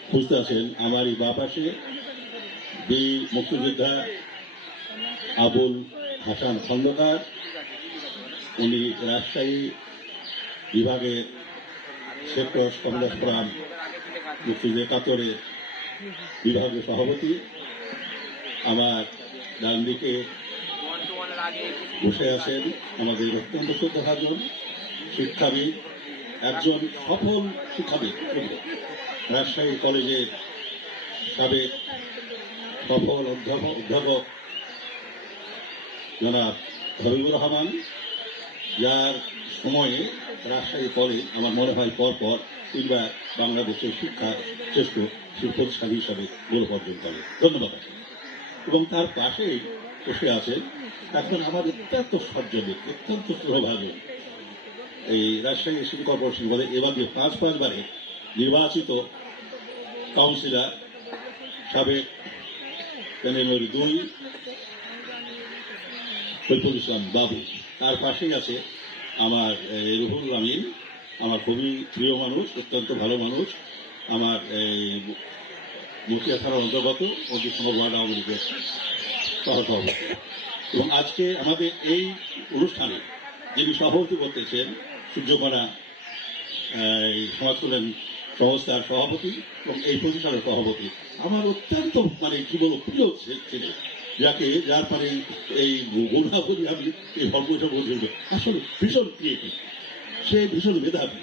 উপস্থিত আছেন। আমারই বাঁ পাশে বীর মুক্তিযোদ্ধা আবুল হাসান খন্দকার, উনি রাজশাহী বিভাগের সেক্টর কমলাসপুরাম মুক্তিযুদ্ধ একাত্তরের বিভাগের সভাপতি। আমার ডান দিকে বসে আছেন আমাদের অত্যন্ত শ্রদ্ধাভাজন শিক্ষাবিদ, একজন সফল শিক্ষাবিদ, রাজশাহী কলেজের সাবেক সফল অধ্যাপক জনাব হাবিবুর রহমান, যার সময়ে রাজশাহী কলেজ আমার মনে হয় পরপর তিনবার বাংলাদেশের শিক্ষা শ্রেষ্ঠ প্রতিষ্ঠান হিসাবে গৌরব অর্জন করে। ধন্যবাদ। এবং তার পাশেই বসে আছেন একজন আমার অত্যন্ত সজ্জনিক, অত্যন্ত স্নেহভাজন, এই রাজশাহী সিটি কর্পোরেশন বলে এবারে 5 বারে নির্বাচিত কাউন্সিলর, সাবেক প্যানেল 2 ফৈফুল ইসলাম বাবু। তার পাশেই আছে আমার রুহুল আমিন, আমার খুবই প্রিয় মানুষ, অত্যন্ত ভালো মানুষ, আমার মতিয়া থানার অন্তর্গত অজিত ওয়ার্ড আওয়ামী লীগের সহসভাপতি। এবং আজকে আমাদের এই অনুষ্ঠানে যিনি সভাপতি করতেছেন সূর্যকণা সমাজ কল্যাণ সংস্থার সভাপতি এবং এই প্রতিষ্ঠানের সভাপতি, আমার অত্যন্ত কি বলবো প্রিয় ছিলেন, যার এই গুণাবলী আমি এই সর্বৈষ বলতে আসলে ভীষণ ক্রিয়েটিভ, সে ভীষণ মেধাবী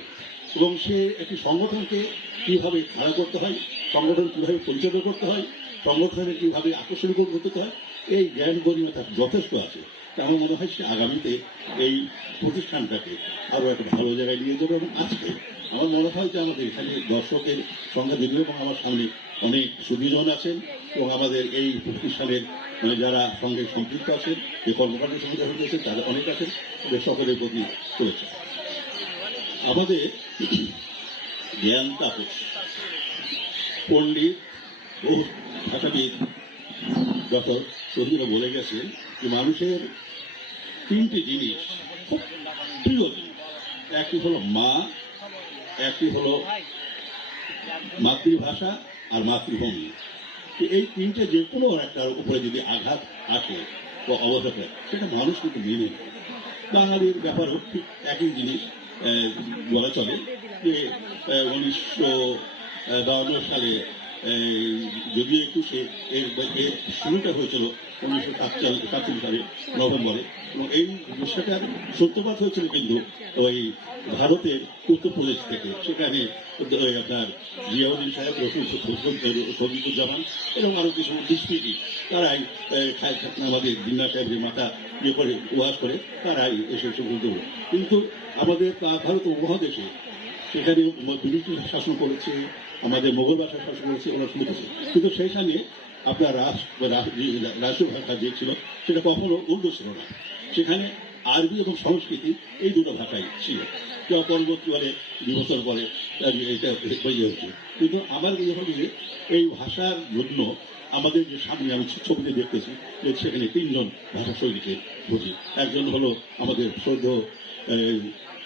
এবং সে একটি সংগঠনকে কিভাবে খাড়া করতে হয়, সংগঠন কিভাবে পরিচালনা করতে হয়, সংগঠনের কিভাবে আকর্ষণীয় করতে হয়, এই জ্ঞান গরিমা তার যথেষ্ট আছে। তা আমার মনে হয় সে আগামীতে এই প্রতিষ্ঠানটাকে আরো একটা ভালো জায়গায় নিয়ে যাবে। এবং আজকে আমার মনে হয় যে আমাদের এখানে দর্শকের সংখ্যা দীর্ঘ এবং আমার সামনে অনেক সুদীজন আছেন এবং আমাদের এই প্রতিষ্ঠানের যারা সঙ্গে সম্পৃক্ত আছেন, যে কর্মকাণ্ডের সঙ্গে যুক্ত আছেন, তাদের অনেক আছেন, তাদের সকলের প্রতি শুভেচ্ছা। আমাদের জ্ঞান তাপস পণ্ডিত বহু ভাষাবিদ ডক্টর চৌধুরী বলে গেছেন যে মানুষের 3টি জিনিস খুব প্রিয় জিনিস, একটি হলো মা, একটি হলো মাতৃভাষা আর মাতৃভূমি। এই 3টে যে কোনো একটার উপরে যদি আঘাত আসে বা অবস্থা করে, সেটা মানুষ কিন্তু মেনে নেয়। বাঙালির ব্যাপারেও ঠিক একই জিনিস বলা চলে যে 1952 সালে যদিও একটু এর শুরুটা হয়েছিল 1947 সালে নভেম্বরে, এবং এই বিষয়টার সূত্রপাত হয়েছিল কিন্তু ওই ভারতের উত্তরপ্রদেশ থেকে। সেখানে আপনার জিয়াউদ্দিন সাহেব, শফিকুজ্জামান এবং আরো কিছু ডিস্ট্রিক্টই তারাই আমাদের জিন্না সাহেবের মাথা করে ওয়াজ করে তারাই এসে বলতে। কিন্তু আমাদের ভারত উপমহাদেশে সেখানে ব্রিটিশ শাসন করেছে, আমাদের মোগল ভাষা শাসন করেছে, ওরা শুনেছে। কিন্তু সেইখানে আপনার রাষ্ট্রীয় ভাষা যে ছিল সেটা কখনো উর্দু ছিল না, সেখানে আরবি এবং সংস্কৃতি এই দুটো ভাষাই ছিল। পরবর্তীকালে 2 বছর পরে এটা হয়ে হচ্ছে। কিন্তু আমার মনে হয় যে এই ভাষার জন্য আমাদের যে সামনে আমি ছবিতে দেখতেছি যে সেখানে 3 জন ভাষা শৈলীকে বুঝি। একজন হলো আমাদের শ্রদ্ধেয়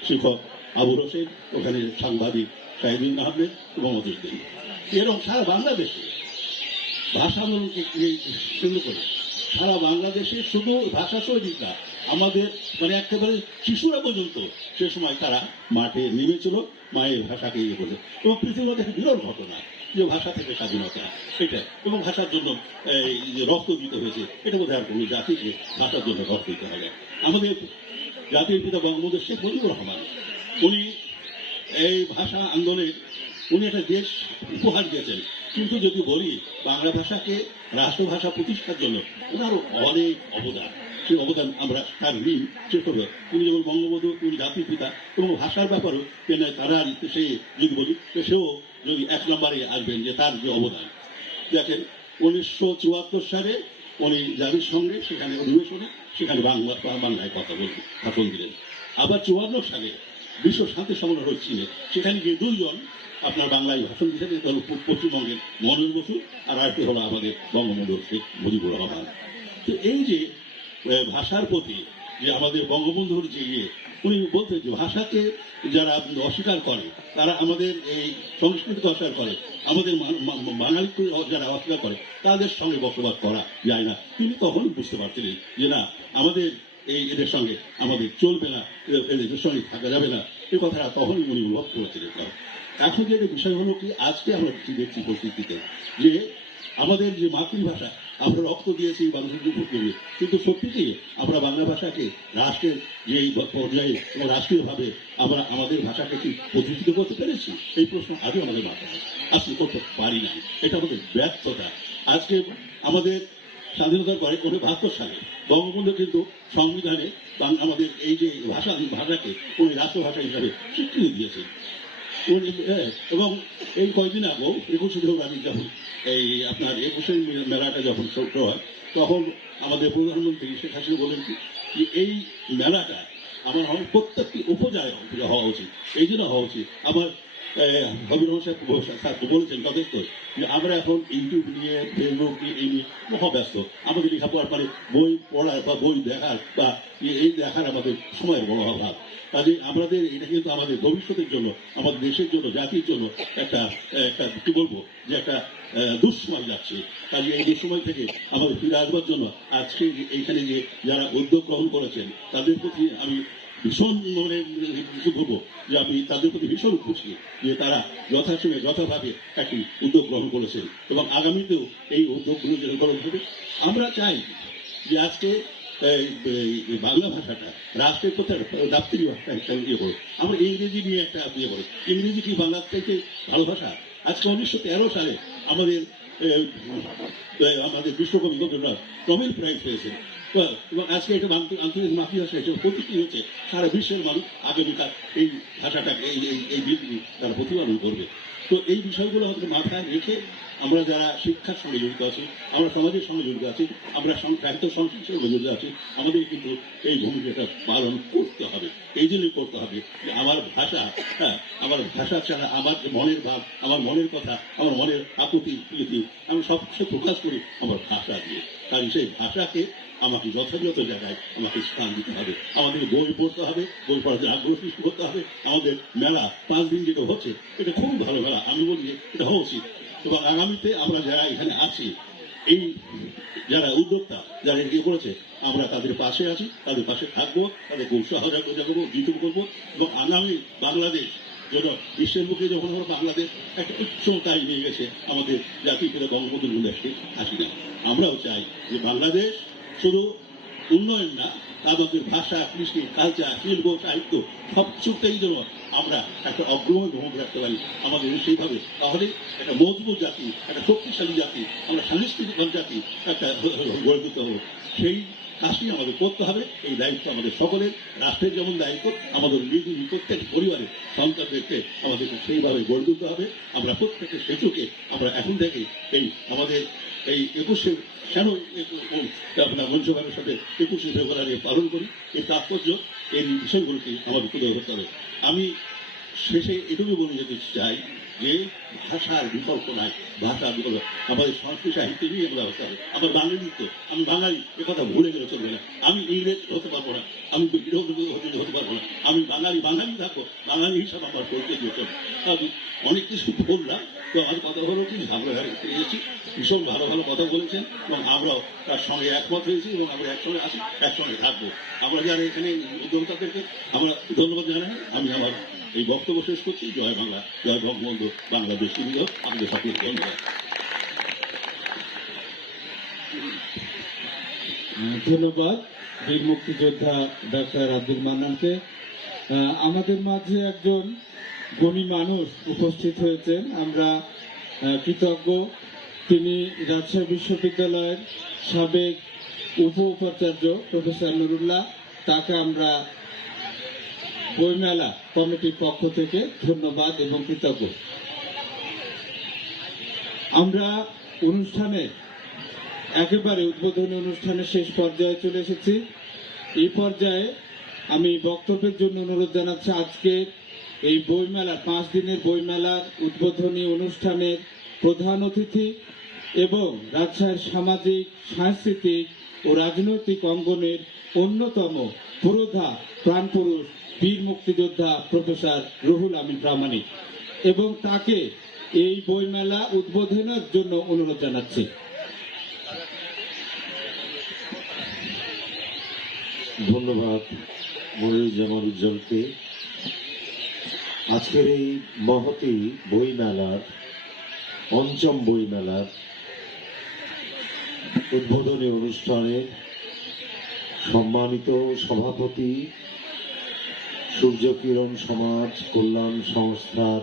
শিক্ষক আবুল হোসেন, ওখানে সাংবাদিক শাহিদুল আহমেদ এবং মজুদ্দিন। এরকম সারা বাংলাদেশে ভাষা আন্দোলনকে কেন্দ্র করে সারা বাংলাদেশে শুধু ভাষা শৈলী না, আমাদের একেবারে শিশুরা পর্যন্ত সে সময় তারা মাঠে নেমেছিল মায়ের ভাষাকে ইয়ে করে। এবং পৃথিবীর মধ্যে একটা বিরল ঘটনা যে ভাষা থেকে স্বাধীনতা, এটা এবং ভাষার জন্য রক্ত দিতে হয়েছে। এটা বোধহয় আর কোনো জাতিকে ভাষার জন্য রক্ত দিতে হবে। আমাদের জাতির পিতা বঙ্গবন্ধু শেখ মুজিবুর রহমান, উনি এই ভাষা আন্দোলনে উনি একটা দেশ উপহার দিয়েছেন। কিন্তু যদি বলি বাংলা ভাষাকে রাষ্ট্রভাষা প্রতিষ্ঠার জন্য ওনার অনেক অবদান, সেই অবদান আমরা তার ঋণ শেষ করবো। তিনি যেমন বঙ্গবন্ধু, তিনি জাতির পিতা, এবং ভাষার ব্যাপারেও তারা সে যদি বলি সেও যদি 1 নম্বরে আসবেন যে তার যে অবদান। দেখেন 1974 সালে উনি জাতির সঙ্গে সেখানে অধিবেশনে সেখানে বাংলায় ভাষণ দিলেন। আবার 54 সালে বিশ্ব শান্তি সম্মেলন হচ্ছে চীনে, সেখানে গিয়ে 2 জন আপনার বাংলায় ভাষণ দিয়েছেন। এটা হল পশ্চিমবঙ্গের মনোজ বসু, আর আরেকটি হলো আমাদের বঙ্গবন্ধু শেখ মুজিবুর রহমান। তো এই যে ভাষার প্রতি যে আমাদের বঙ্গবন্ধুর যে উনি বলতেন যে ভাষাকে যারা অস্বীকার করে তারা আমাদের এই সংস্কৃতিকে অস্বীকার করে, আমাদের বাঙালিকে যারা অস্বীকার করে তাদের সঙ্গে বসবাস করা যায় না। তিনি তখনই বুঝতে পারছিলেন যে না, আমাদের এদের সঙ্গে আমাদের চলবে না, এদের সঙ্গে থাকা যাবে না, এই কথাটা তখনই উনি অনুভব করেছিলেন। এখন যে বিষয় হলো কি, আজকে আমরা দেখছি পরিস্থিতিতে যে আমাদের যে মাতৃভাষা আমরা রক্ত দিয়েছি মানুষের উপর করি, কিন্তু সত্যি কি আমরা বাংলা ভাষাকে রাষ্ট্রের যে পর্যায়ে এবং রাষ্ট্রীয়ভাবে আমরা আমাদের ভাষাকে কি প্রতিষ্ঠিত করতে পেরেছি? এই প্রশ্ন আজও আমাদের মাথায় আজকে করতে পারি না। এটা আমাদের ব্যর্থতা। আজকে আমাদের স্বাধীনতার পরে 1972 সালে বঙ্গবন্ধু কিন্তু সংবিধানে আমাদের এই যে ভাষাকে উনি রাষ্ট্রভাষা হিসাবে স্বীকৃতি দিয়েছেন। এবং এই কয়েকদিন আগেও 21শে ফেব্রুয়ারি যখন এই আপনার 21শে মেলাটা যখন শুরু হয়, তখন আমাদের প্রধানমন্ত্রী শেখ হাসিনা বলেন কি যে এই মেলাটা আমার প্রত্যেকটি উপজেলায় হওয়া উচিত। এই জন্য হওয়া উচিত আমার হবির রহমান সাহেব বলেছেন যথেষ্ট যে আমরা এখন ইউটিউব নিয়ে, ফেসবুক নিয়ে, এই নিয়ে মহাব্যস্ত। আমাদের লেখাপড়ার পরে বই পড়ার বা বই দেখার বা এই দেখার আমাদের সময়ের বড় অভাব। কাজে আমাদের এটা কিন্তু আমাদের ভবিষ্যতের জন্য, আমাদের দেশের জন্য, জাতির জন্য একটা একটা কি বলবো যে একটা দুঃসময় যাচ্ছে। কাজে এই দুঃসময় থেকে আমাদের ফিরে আসবার জন্য আজকে এইখানে যে যারা উদ্যোগ গ্রহণ করেছেন তাদের প্রতি আমি ভীষণ কিছু বলবো যে আমি তাদের প্রতি ভীষণ খুশি যে তারা যথাসময়ে যথাভাবে একটি উদ্যোগ গ্রহণ করেছেন এবং আগামীতেও এই উদ্যোগগুলো যেন গ্রহণ হবে। আমরা চাই যে আজকে বাংলা ভাষাটা রাষ্ট্রের প্রতি দাপ্তরিক ভাষা একটা ইয়ে করো। আমরা ইংরেজি নিয়ে একটা ইয়ে করো, ইংরেজি কি বাংলার থেকে ভালো ভাষা? আজকে 1913 সালে আমাদের বিশ্বকবি রবীন্দ্রনাথ নোবেল প্রাইজ পেয়েছেন এবং আজকে এটা আন্তর্জাতিক মাতৃভাষা হিসেবে প্রতিষ্ঠিত হয়েছে। সারা বিশ্বের মানুষ আগামীকাল এই ভাষাটাকে এই দিকগুলি তারা প্রতিপালন করবে। তো এই বিষয়গুলো আমাদের মাথায় রেখে আমরা যারা শিক্ষার সঙ্গে জড়িত আছি, আমরা সমাজের সঙ্গে জড়িত আছি, আমরা সাহিত্য সংস্কৃতির সঙ্গে জড়িত আছি, আমাদের কিন্তু এই ভূমিকাটা পালন করতে হবে। এই জন্যই করতে হবে যে আমার ভাষা, আমার ভাষা ছাড়া আমার মনের ভাব, আমার মনের কথা, আমার মনের আকুতি প্রীতি আমি সব কিছু প্রকাশ করি আমার ভাষা দিয়ে। কারণ সেই ভাষাকে আমাকে যথাযথ জায়গায় আমাকে স্থান দিতে হবে। আমাদের বই পড়তে হবে, বই পড়াতে আগ্রহ সৃষ্টি করতে হবে। আমাদের মেলা 5 দিন যেটা হচ্ছে এটা খুব ভালো মেলা, আমি বলি এটা হওয়া উচিত। এবং আগামীতে আমরা যারা এখানে আছি, এই যারা উদ্যোক্তা যারা এগিয়ে করেছে, আমরা তাদের পাশে আছি, তাদের পাশে থাকবো, তাদেরকে উৎসাহ জাগাবো, উজ্জীবিত করবো এবং আগামী বাংলাদেশ যেন বিশ্বের মুখে যখন আমরা বাংলাদেশ একটা উচ্চতায় নিয়ে গেছে আমাদের জাতির পিতা বঙ্গবন্ধুর উল্লেখে আসি না। আমরাও চাই যে বাংলাদেশ শুধু উন্নয়ন না, আমাদের ভাষা, কৃষি, কালচার, শিল্প, সাহিত্য সব কিছুতেই যেন আমরা একটা অগ্রগণী ভূমিকা রাখতে পারি আমাদের সেইভাবে। তাহলে একটা মজবুত জাতি, একটা শক্তিশালী জাতি, আমরা সাংস্কৃতিক জাতি একটা গড়ে তুলতে হবে। সেই কাজটি আমাদের করতে হবে। এই দায়িত্ব আমাদের সকলের, রাষ্ট্রের যেমন দায়িত্ব, আমাদের নিজ প্রত্যেক পরিবারের সন্তানদেরকে আমাদেরকে সেইভাবে গড়ে তুলতে হবে। আমরা প্রত্যেকের সেতুকে আমরা এখন থেকে এই আমাদের এই 21শে কেন আপনার মঞ্চভাবের সাথে 21শে ফেব্রুয়ারি পালন করি, এই তাৎপর্য এই বিষয়গুলোকে আমাদের তুলে ধরতে হবে। আমি শেষে এটুকু বলে যেতে চাই যে ভাষার বিকল্প নাই, ভাষার বিকল্প আমাদের সংস্কৃতি সাহিত্য নিয়ে আমরা হতে হবে। আমার বাঙালিত্ব, আমি বাঙালি একথা ভুলে গেলে চলবে না। আমি ইংরেজ হতে পারবো না, আমি হতে পারবো না, আমি বাঙালি থাকবো, বাঙালি হিসাবে আমার পরিচয় দিয়ে চলবে। আমি অনেক কিছু বললাম, তো আমার কথা হলো কি আমরা এসেছি, ভীষণ ভালো ভালো কথা বলেছেন এবং আমরাও তার সঙ্গে একমত হয়েছি এবং আমরা একসঙ্গে আসি, একসঙ্গে থাকবো। আমরা যারা এখানে উদ্যোক্তাদেরকে আমরা ধন্যবাদ জানাই। আমি আমার এই বক্তব্য শেষ করছি। জয় বাংলা, জয় বঙ্গবন্ধু, বাংলাদেশ হোক। আমাদের সকলকে ধন্যবাদ। ধন্যবাদ। বীর মুক্তিযোদ্ধা ডাক্তার আব্দুল মান্নানকে। আমাদের মাঝে একজন গুণী মানুষ উপস্থিত হয়েছেন, আমরা কৃতজ্ঞ। তিনি রাজশাহী বিশ্ববিদ্যালয়ের সাবেক উপাচার্য প্রফেসর নুরুল্লাহ, তাকে আমরা বইমেলা কমিটির পক্ষ থেকে ধন্যবাদ এবং কৃতজ্ঞ। আমরা অনুষ্ঠানে একেবারে উদ্বোধনী অনুষ্ঠানের শেষ পর্যায়ে চলে এসেছি। এই পর্যায়ে আমি বক্তব্যের জন্য অনুরোধ জানাচ্ছি আজকে এই বইমেলার 5 দিনের বইমেলার উদ্বোধনী অনুষ্ঠানের প্রধান অতিথি এবং রাজশাহীর সামাজিক, সাংস্কৃতিক ও রাজনৈতিক অঙ্গনের অন্যতম পুরোধা প্রাণপুরুষ বীর মুক্তিযোদ্ধা প্রফেসর রুহুল আমিন প্রামাণিক, এবং তাকে এই বইমেলা উদ্বোধনের জন্য অনুরোধ জানাচ্ছি। ধন্যবাদ মনিরুজ্জামান উজ্জ্বলকে। আজকের এই মহতী বইমেলার, পঞ্চম বইমেলার উদ্বোধনী অনুষ্ঠানে সম্মানিত সভাপতি, সূর্যকিরণ সমাজ কল্যাণ সংস্থার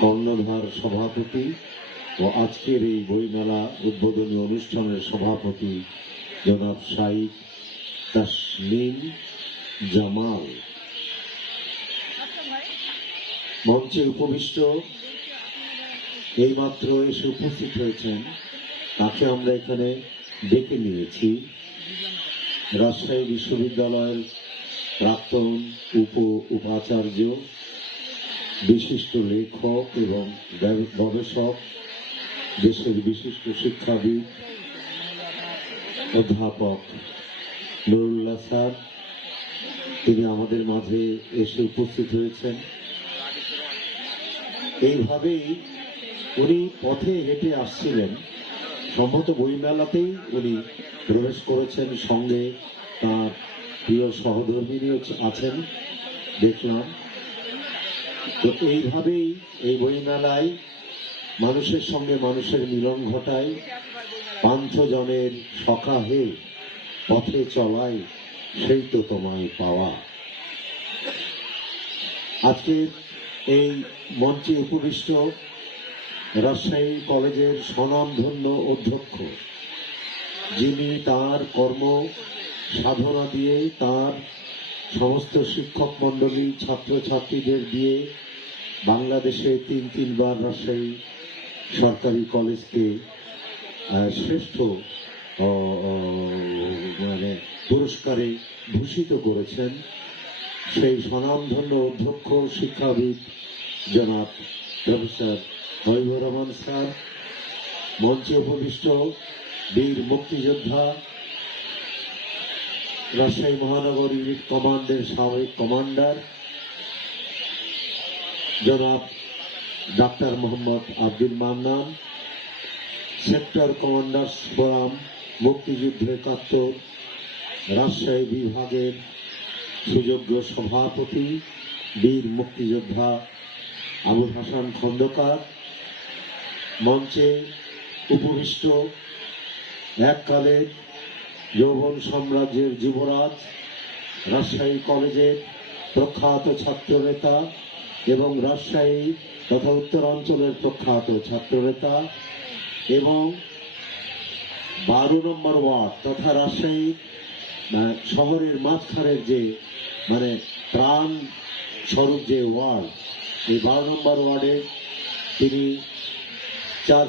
কর্ণধার সভাপতি ও আজকের এই বইমেলা উদ্বোধনী অনুষ্ঠানের সভাপতি জনাব শাইখ তাসলিম জামাল, মঞ্চে উপবিষ্ট এইমাত্র এসে উপস্থিত হয়েছেন, তাকে আমরা এখানে ডেকে নিয়েছি। রাজশাহী বিশ্ববিদ্যালয়ের প্রাক্তন উপাচার্য, বিশিষ্ট লেখক এবং গবেষক, দেশের বিশিষ্ট শিক্ষাবিদ অধ্যাপক নুরুল্লাহ স্যার, তিনি আমাদের মাঝে এসে উপস্থিত হয়েছেন। এইভাবেই উনি পথে হেঁটে আসছিলেন, সম্ভবত বইমেলাতেই উনি প্রবেশ করেছেন, সঙ্গে তার প্রিয় সহধর্মিনীও আছেন দেখলাম। তো এইভাবেই এই বইমেলায় মানুষের সঙ্গে মানুষের মিলন ঘটায়, পান্থজনের সখা হে পথে চলাই সেই তো তোমায় পাওয়া। আজকে এই মঞ্চে উপবিষ্ট রাজশাহী কলেজের স্বনামধন্য অধ্যক্ষ, যিনি তার কর্ম সাধনা দিয়ে, তার সমস্ত শিক্ষক মণ্ডলী, ছাত্রছাত্রীদের দিয়ে বাংলাদেশে 3বার রাজশাহী সরকারি কলেজকে শ্রেষ্ঠ পুরস্কারে ভূষিত করেছেন। সেই স্বনামধন্য অধ্যক্ষ শিক্ষাবিদ জনাব প্রফেসর হাবিবুর রহমান স্যার, মঞ্চে উপবিষ্ট বীর মুক্তিযোদ্ধা, রাজশাহী মহানগর ইউনিট কমান্ডের সাবেক কমান্ডার জনাব doctor Mohammad Abdul Mannan, sector commander forum মুক্তিযুদ্ধ 71 রাজশাহী বিভাগের সুযোগ্য সভাপতি বীর মুক্তিযোদ্ধা আবুল হাসান খন্দকার, মঞ্চে উপবিষ্ট এককালের যৌবন সাম্রাজ্যের যুবরাজ, রাজশাহী কলেজের প্রখ্যাত ছাত্রনেতা এবং রাজশাহী তথা উত্তরাঞ্চলের প্রখ্যাত ছাত্রনেতা এবং 12 নম্বর ওয়ার্ড তথা রাজশাহী শহরের মাঝখানের যে প্রাণ স্বরূপ যে ওয়ার্ড, এই 12 নম্বর ওয়ার্ডে তিনি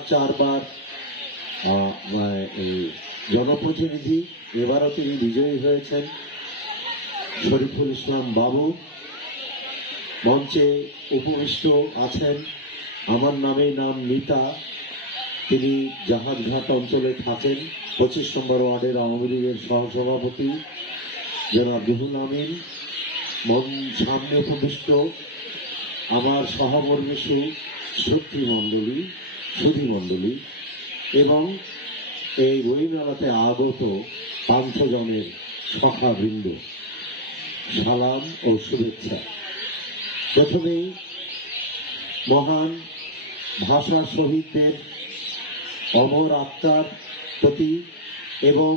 চারবার জনপ্রতিনিধি, এবারও তিনি বিজয়ী হয়েছেন, শরীফুল ইসলাম বাবু। মঞ্চে উপবিষ্ট আছেন আমার নামেই নাম মিতা, তিনি জাহাজঘাট অঞ্চলে থাকেন, 25 নম্বর ওয়ার্ডের আওয়ামী লীগের সহসভাপতি জনাব রুহুল আমিন। সামনে উপবিষ্ট আমার সহকর্মী শ্রোতৃমণ্ডলী, সুধীমণ্ডলী এবং এই বইমেলাতে আগত পান্থজনের সখাবৃন্দ, সালাম ও শুভেচ্ছা। প্রথমেই মহান ভাষা শহীদদের অমর আত্মার প্রতি এবং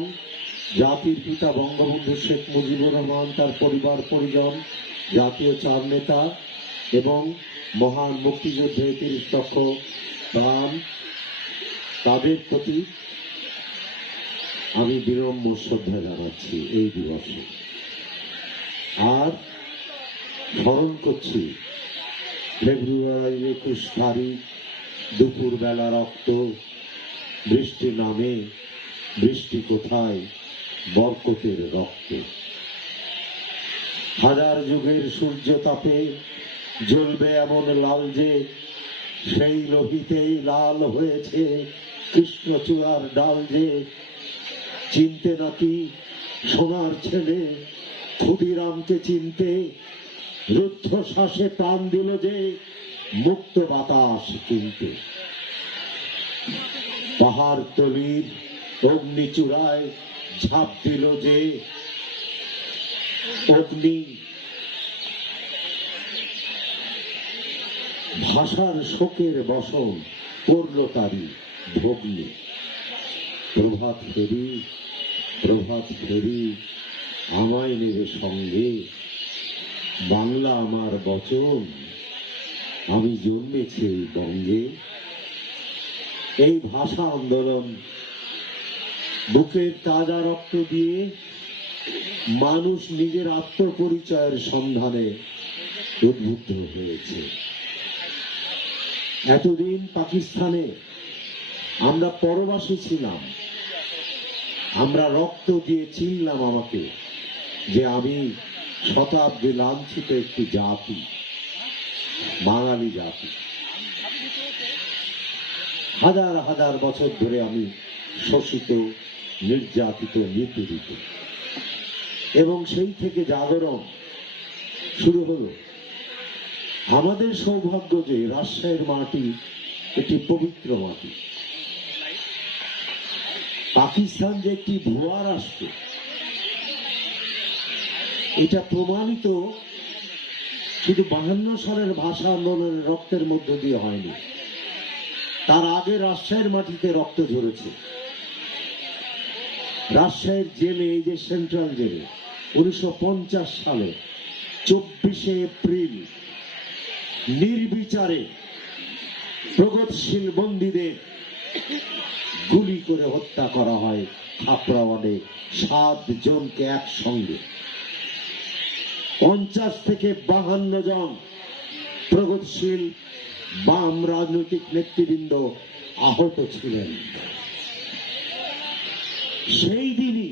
জাতির পিতা বঙ্গবন্ধু শেখ মুজিবুর রহমান, তার পরিবার পরিজন, জাতীয় চার নেতা এবং মহান মুক্তিযুদ্ধে ৩০ লক্ষ প্রাণ, তাদের প্রতি আমি বিনম্র শ্রদ্ধা জানাচ্ছি এই দিবসে। আর স্মরণ করছি ফেব্রুয়ারি ২১ তারিখ দুপুর বেলা রক্ত, বৃষ্টি নামে, বৃষ্টি কোথায়, বরকতের রক্ত। হাজার যুগের সূর্য তাপে জ্বলবে এমন লাল যে, সেই লোহিতেই লাল হয়েছে কৃষ্ণচূড়ার ডাল যে। চিনতে নাকি সোনার ছেলে ক্ষুদিরামকে চিনতে, রুদ্ধশ্বাসে প্রাণ দিল যে মুক্ত বাতাস কিনতে। পাহাড় তলির অগ্নিচূড়ায় ঝাঁপ দিল যে, অগ্নি ভাষার শোকের বসন করল তারি ভগ্নি। প্রভাত ফেরি, প্রভাত ফেরি, আমায় নেবে সঙ্গে, বাংলা আমার বচন, আমি জন্মেছি এই বঙ্গে। এই ভাষা আন্দোলন বুকের তাজা রক্ত দিয়ে মানুষ নিজের আত্মপরিচয়ের সন্ধানে উদ্বুদ্ধ হয়েছে। এতদিন পাকিস্তানে আমরা পরবাসী ছিলাম, আমরা রক্ত দিয়ে চিনলাম আমাকে যে আমি শতাব্দী লাঞ্ছিত একটি জাতি, বাঙালি জাতি। হাজার হাজার বছর ধরে আমি শোষিত, নির্যাতিত, নিপীড়িত, এবং সেই থেকে জাগরণ শুরু হলো। আমাদের সৌভাগ্য যে রাজশাহীর মাটি একটি পবিত্র মাটি। পাকিস্তান যে একটি ভুয়া রাষ্ট্র, এটা প্রমাণিত শুধু 52 সালের ভাষা আন্দোলনের রক্তের মধ্য দিয়ে হয়নি, তার আগে রাজশাহীর মাটিতে রক্ত ঝরেছে। রাজশাহীর জেলে, এই যে সেন্ট্রাল জেলে, 1950 সালে 24শে এপ্রিল নির্বিচারে প্রগতিশীল বন্দীদের গুলি করে হত্যা করা হয়। খাপড়াওয়ানে 7 জনকে একসঙ্গে, 50 থেকে 52 জন প্রগতিশীল বাম রাজনৈতিক নেতৃবৃন্দ আহত ছিলেন। সেই দিনই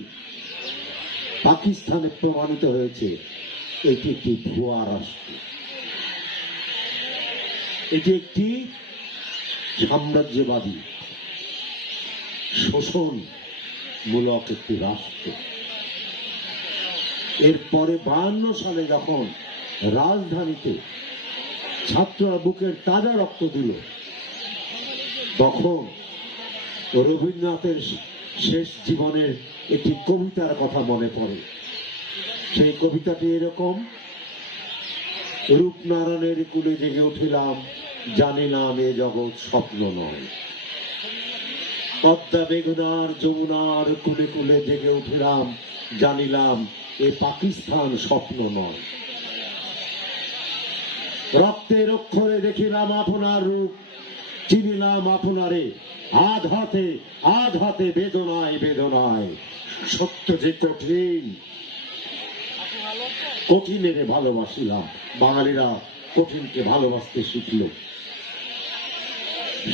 পাকিস্তানে প্রমাণিত হয়েছে এটি একটি ভুয়া রাষ্ট্র, এটি একটি সাম্রাজ্যবাদী শোষণমূলক একটি রাষ্ট্র। এরপরে 52 সালে যখন রাজধানীতে ছাত্ররা বুকের তাজা রক্ত দিল, তখন রবীন্দ্রনাথের শেষ জীবনের একটি কবিতার কথা মনে পড়ে। সেই কবিতাটি এরকম: রূপনারায়ণের কুলে জেগে উঠিলাম, জানিলাম এ জগৎ স্বপ্ন নয়। পদ্মা মেঘনার যমুনার কুলে কুলে জেগে উঠিলাম, জানিলাম এ পাকিস্তান স্বপ্ন নয়। রক্তের অক্ষরে দেখিলাম আপনার রূপ, চিনিলাম আপনারে আধাতে আধাতে, বেদনায় বেদনায়। সত্য যে কঠিন, কঠিনের ভালোবাসিলাম। বাঙালিরা কঠিনকে ভালোবাসতে শিখল।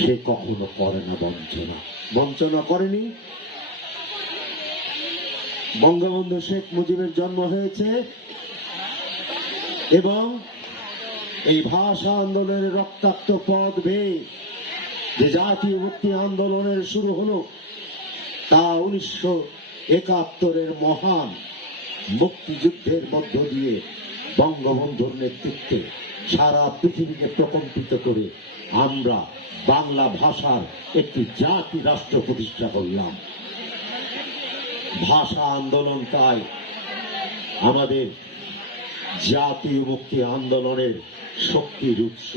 সে কখনো করে না বঞ্চনা, বঞ্চনা করেনি। বঙ্গবন্ধু শেখ মুজিবের জন্ম হয়েছে এবং এই ভাষা আন্দোলনের রক্তাক্ত পথ বেয়ে যে জাতীয় মুক্তি আন্দোলনের শুরু হলো, তা 1971-এর মহান মুক্তিযুদ্ধের মধ্য দিয়ে বঙ্গবন্ধুর নেতৃত্বে সারা পৃথিবীকে প্রকম্পিত করে আমরা বাংলা ভাষার একটি জাতি রাষ্ট্র প্রতিষ্ঠা করলাম। ভাষা আন্দোলন তাই আমাদের জাতীয় মুক্তি আন্দোলনের শক্তির উৎস।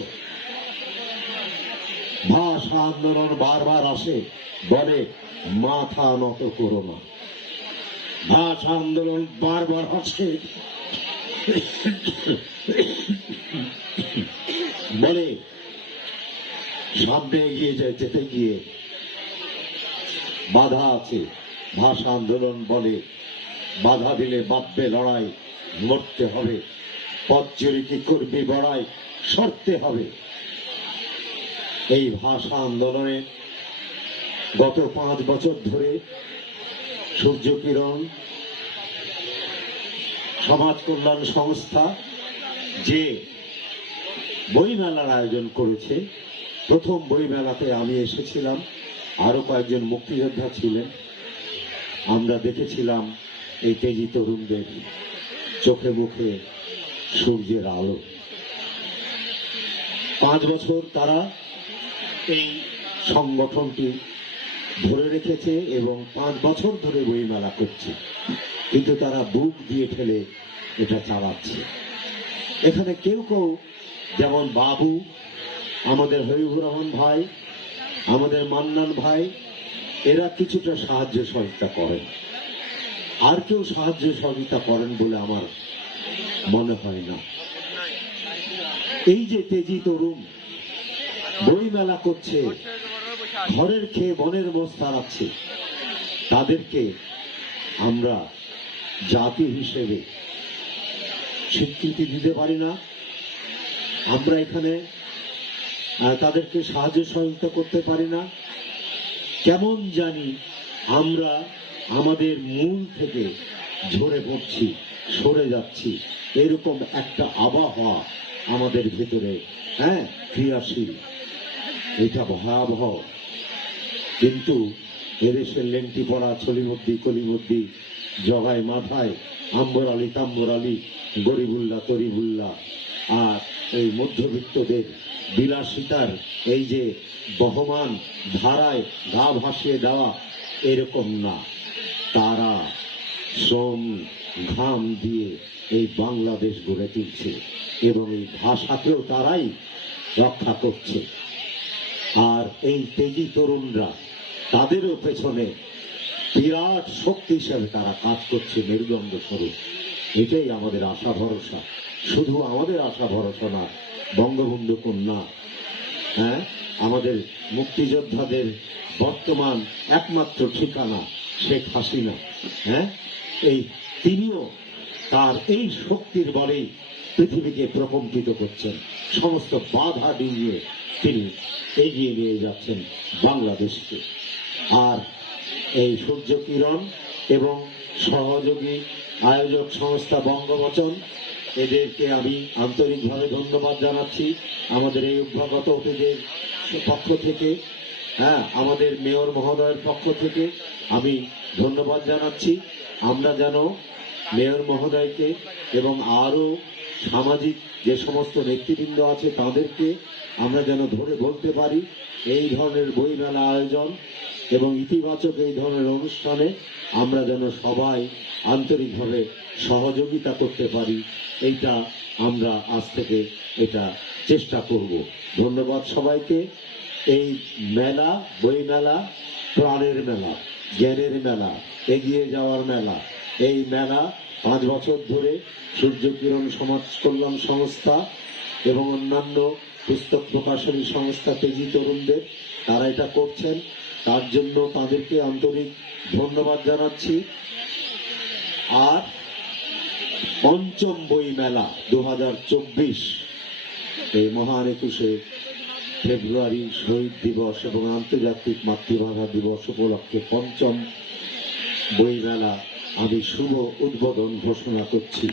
ভাষা আন্দোলন বারবার আসে, বলে মাথা নত করো না, ভাষা আন্দোলন বারবার হচ্ছে বলে সামনে এগিয়ে যেতে গিয়ে বাধা আছে। ভাষা আন্দোলন বলে বাধা দিলে বাঁধবে লড়াই, মরতে হবে, পথ চুরি কি করবি বড়াই, সরতে হবে। এই ভাষা আন্দোলনে গত 5 বছর ধরে সূর্য কিরণ সমাজ কল্যাণ সংস্থা যে বইমেলার আয়োজন করেছে, প্রথম বইমেলাতে আমি এসেছিলাম, আরো কয়েকজন মুক্তিযোদ্ধা ছিলেন। আমরা দেখেছিলাম এই তেজি তরুণদের চোখে মুখে সূর্যের আলো। 5 বছর তারা এই সংগঠনটি ধরে রেখেছে এবং 5 বছর ধরে বইমেলা করছে, কিন্তু তারা বুক দিয়ে ফেলে এটা চালাচ্ছে। এখানে কেউ কেউ যেমন বাবু, আমাদের হরিবুর রহমান ভাই, আমাদের মান্নান ভাই, এরা কিছুটা সাহায্য সহযোগিতা করেন। আর কেউ সাহায্য সহযোগিতা করেন বলে আমার মনে হয় না। এই যে তেজি তরুণ বইমেলা করছে, ঘরের খেয়ে বনের মোষ তাড়াচ্ছে, তাদেরকে আমরা জাতি হিসেবে স্বীকৃতি দিতে পারি না। আমরা এখানে তাদেরকে সাহায্য সহযোগিতা করতে পারি না। কেমন জানি আমরা আমাদের মূল থেকে ঝরে পড়ছি, সরে যাচ্ছি, এরকম একটা আবহাওয়া আমাদের ভেতরে ক্রিয়াশীল। এটা ভয়াবহ। কিন্তু এদেশের লেংটি পড়া ছলিমদ্দি কলিমদ্দি জগায় মাথায় আম্বর আলী তাম্বর আলী গরিবুল্লাহ তরিবুল্লাহ আর এই মধ্যবিত্তদের বিলাসিতার এই যে বহমান ধারায় গা ভাসিয়ে দেওয়া, এরকম না। তারা শ্রম ঘাম দিয়ে এই বাংলাদেশ গড়ে তুলছে এবং এই ভাষাকেও তারাই রক্ষা করছে। আর এই তেজি তরুণরা, তাদেরও পেছনে বিরাট শক্তি হিসেবে তারা কাজ করছে, মেরুদণ্ড স্বরূপ। এটাই আমাদের আশা ভরসা। শুধু আমাদের আশা ভরসা না, বঙ্গবন্ধু কন্যা, আমাদের মুক্তিযোদ্ধাদের বর্তমান একমাত্র ঠিকানা শেখ হাসিনা, এই তিনিও তার এই শক্তির বলেই পৃথিবীকে প্রকম্পিত করছেন। সমস্ত বাধা ডিঙিয়ে তিনি এগিয়ে নিয়ে যাচ্ছেন বাংলাদেশকে। আর এই সূর্য কিরণ এবং সহযোগী আয়োজক সংস্থা বঙ্গবচন, এদেরকে আমি আন্তরিকভাবে ধন্যবাদ জানাচ্ছি। আমাদের এই অভ্যাগত অতিথিদের পক্ষ থেকে, আমাদের মেয়র মহোদয়ের পক্ষ থেকে আমি ধন্যবাদ জানাচ্ছি। আমরা যেন মেয়র মহোদয়কে এবং আরো সামাজিক যে সমস্ত নেতৃবৃন্দ আছে তাদেরকে আমরা যেন ধরে বলতে পারি, এই ধরনের বইমেলা আয়োজন এবং ইতিবাচক এই ধরনের অনুষ্ঠানে আমরা যেন সবাই আন্তরিকভাবে সহযোগিতা করতে পারি। এইটা আমরা আজ থেকে এটা চেষ্টা করব। ধন্যবাদ সবাইকে। এই মেলা, বইমেলা প্রাণের মেলা, জ্ঞানের মেলা, এগিয়ে যাওয়ার মেলা। এই মেলা 5 বছর ধরে সূর্য কিরণ সমাজ কল্যাণ সংস্থা এবং অন্যান্য পুস্তক প্রকাশনী সংস্থা তেজি তরুণদের, তারা এটা করছেন। তার জন্য তাদেরকে আন্তরিক ধন্যবাদ জানাচ্ছি। আর পঞ্চম বই মেলা 2024, এই মহান 21শে ফেব্রুয়ারি শহীদ দিবস এবং আন্তর্জাতিক মাতৃভাষা দিবস উপলক্ষে পঞ্চম বই মেলা আমি শুভ উদ্বোধন ঘোষণা করছি।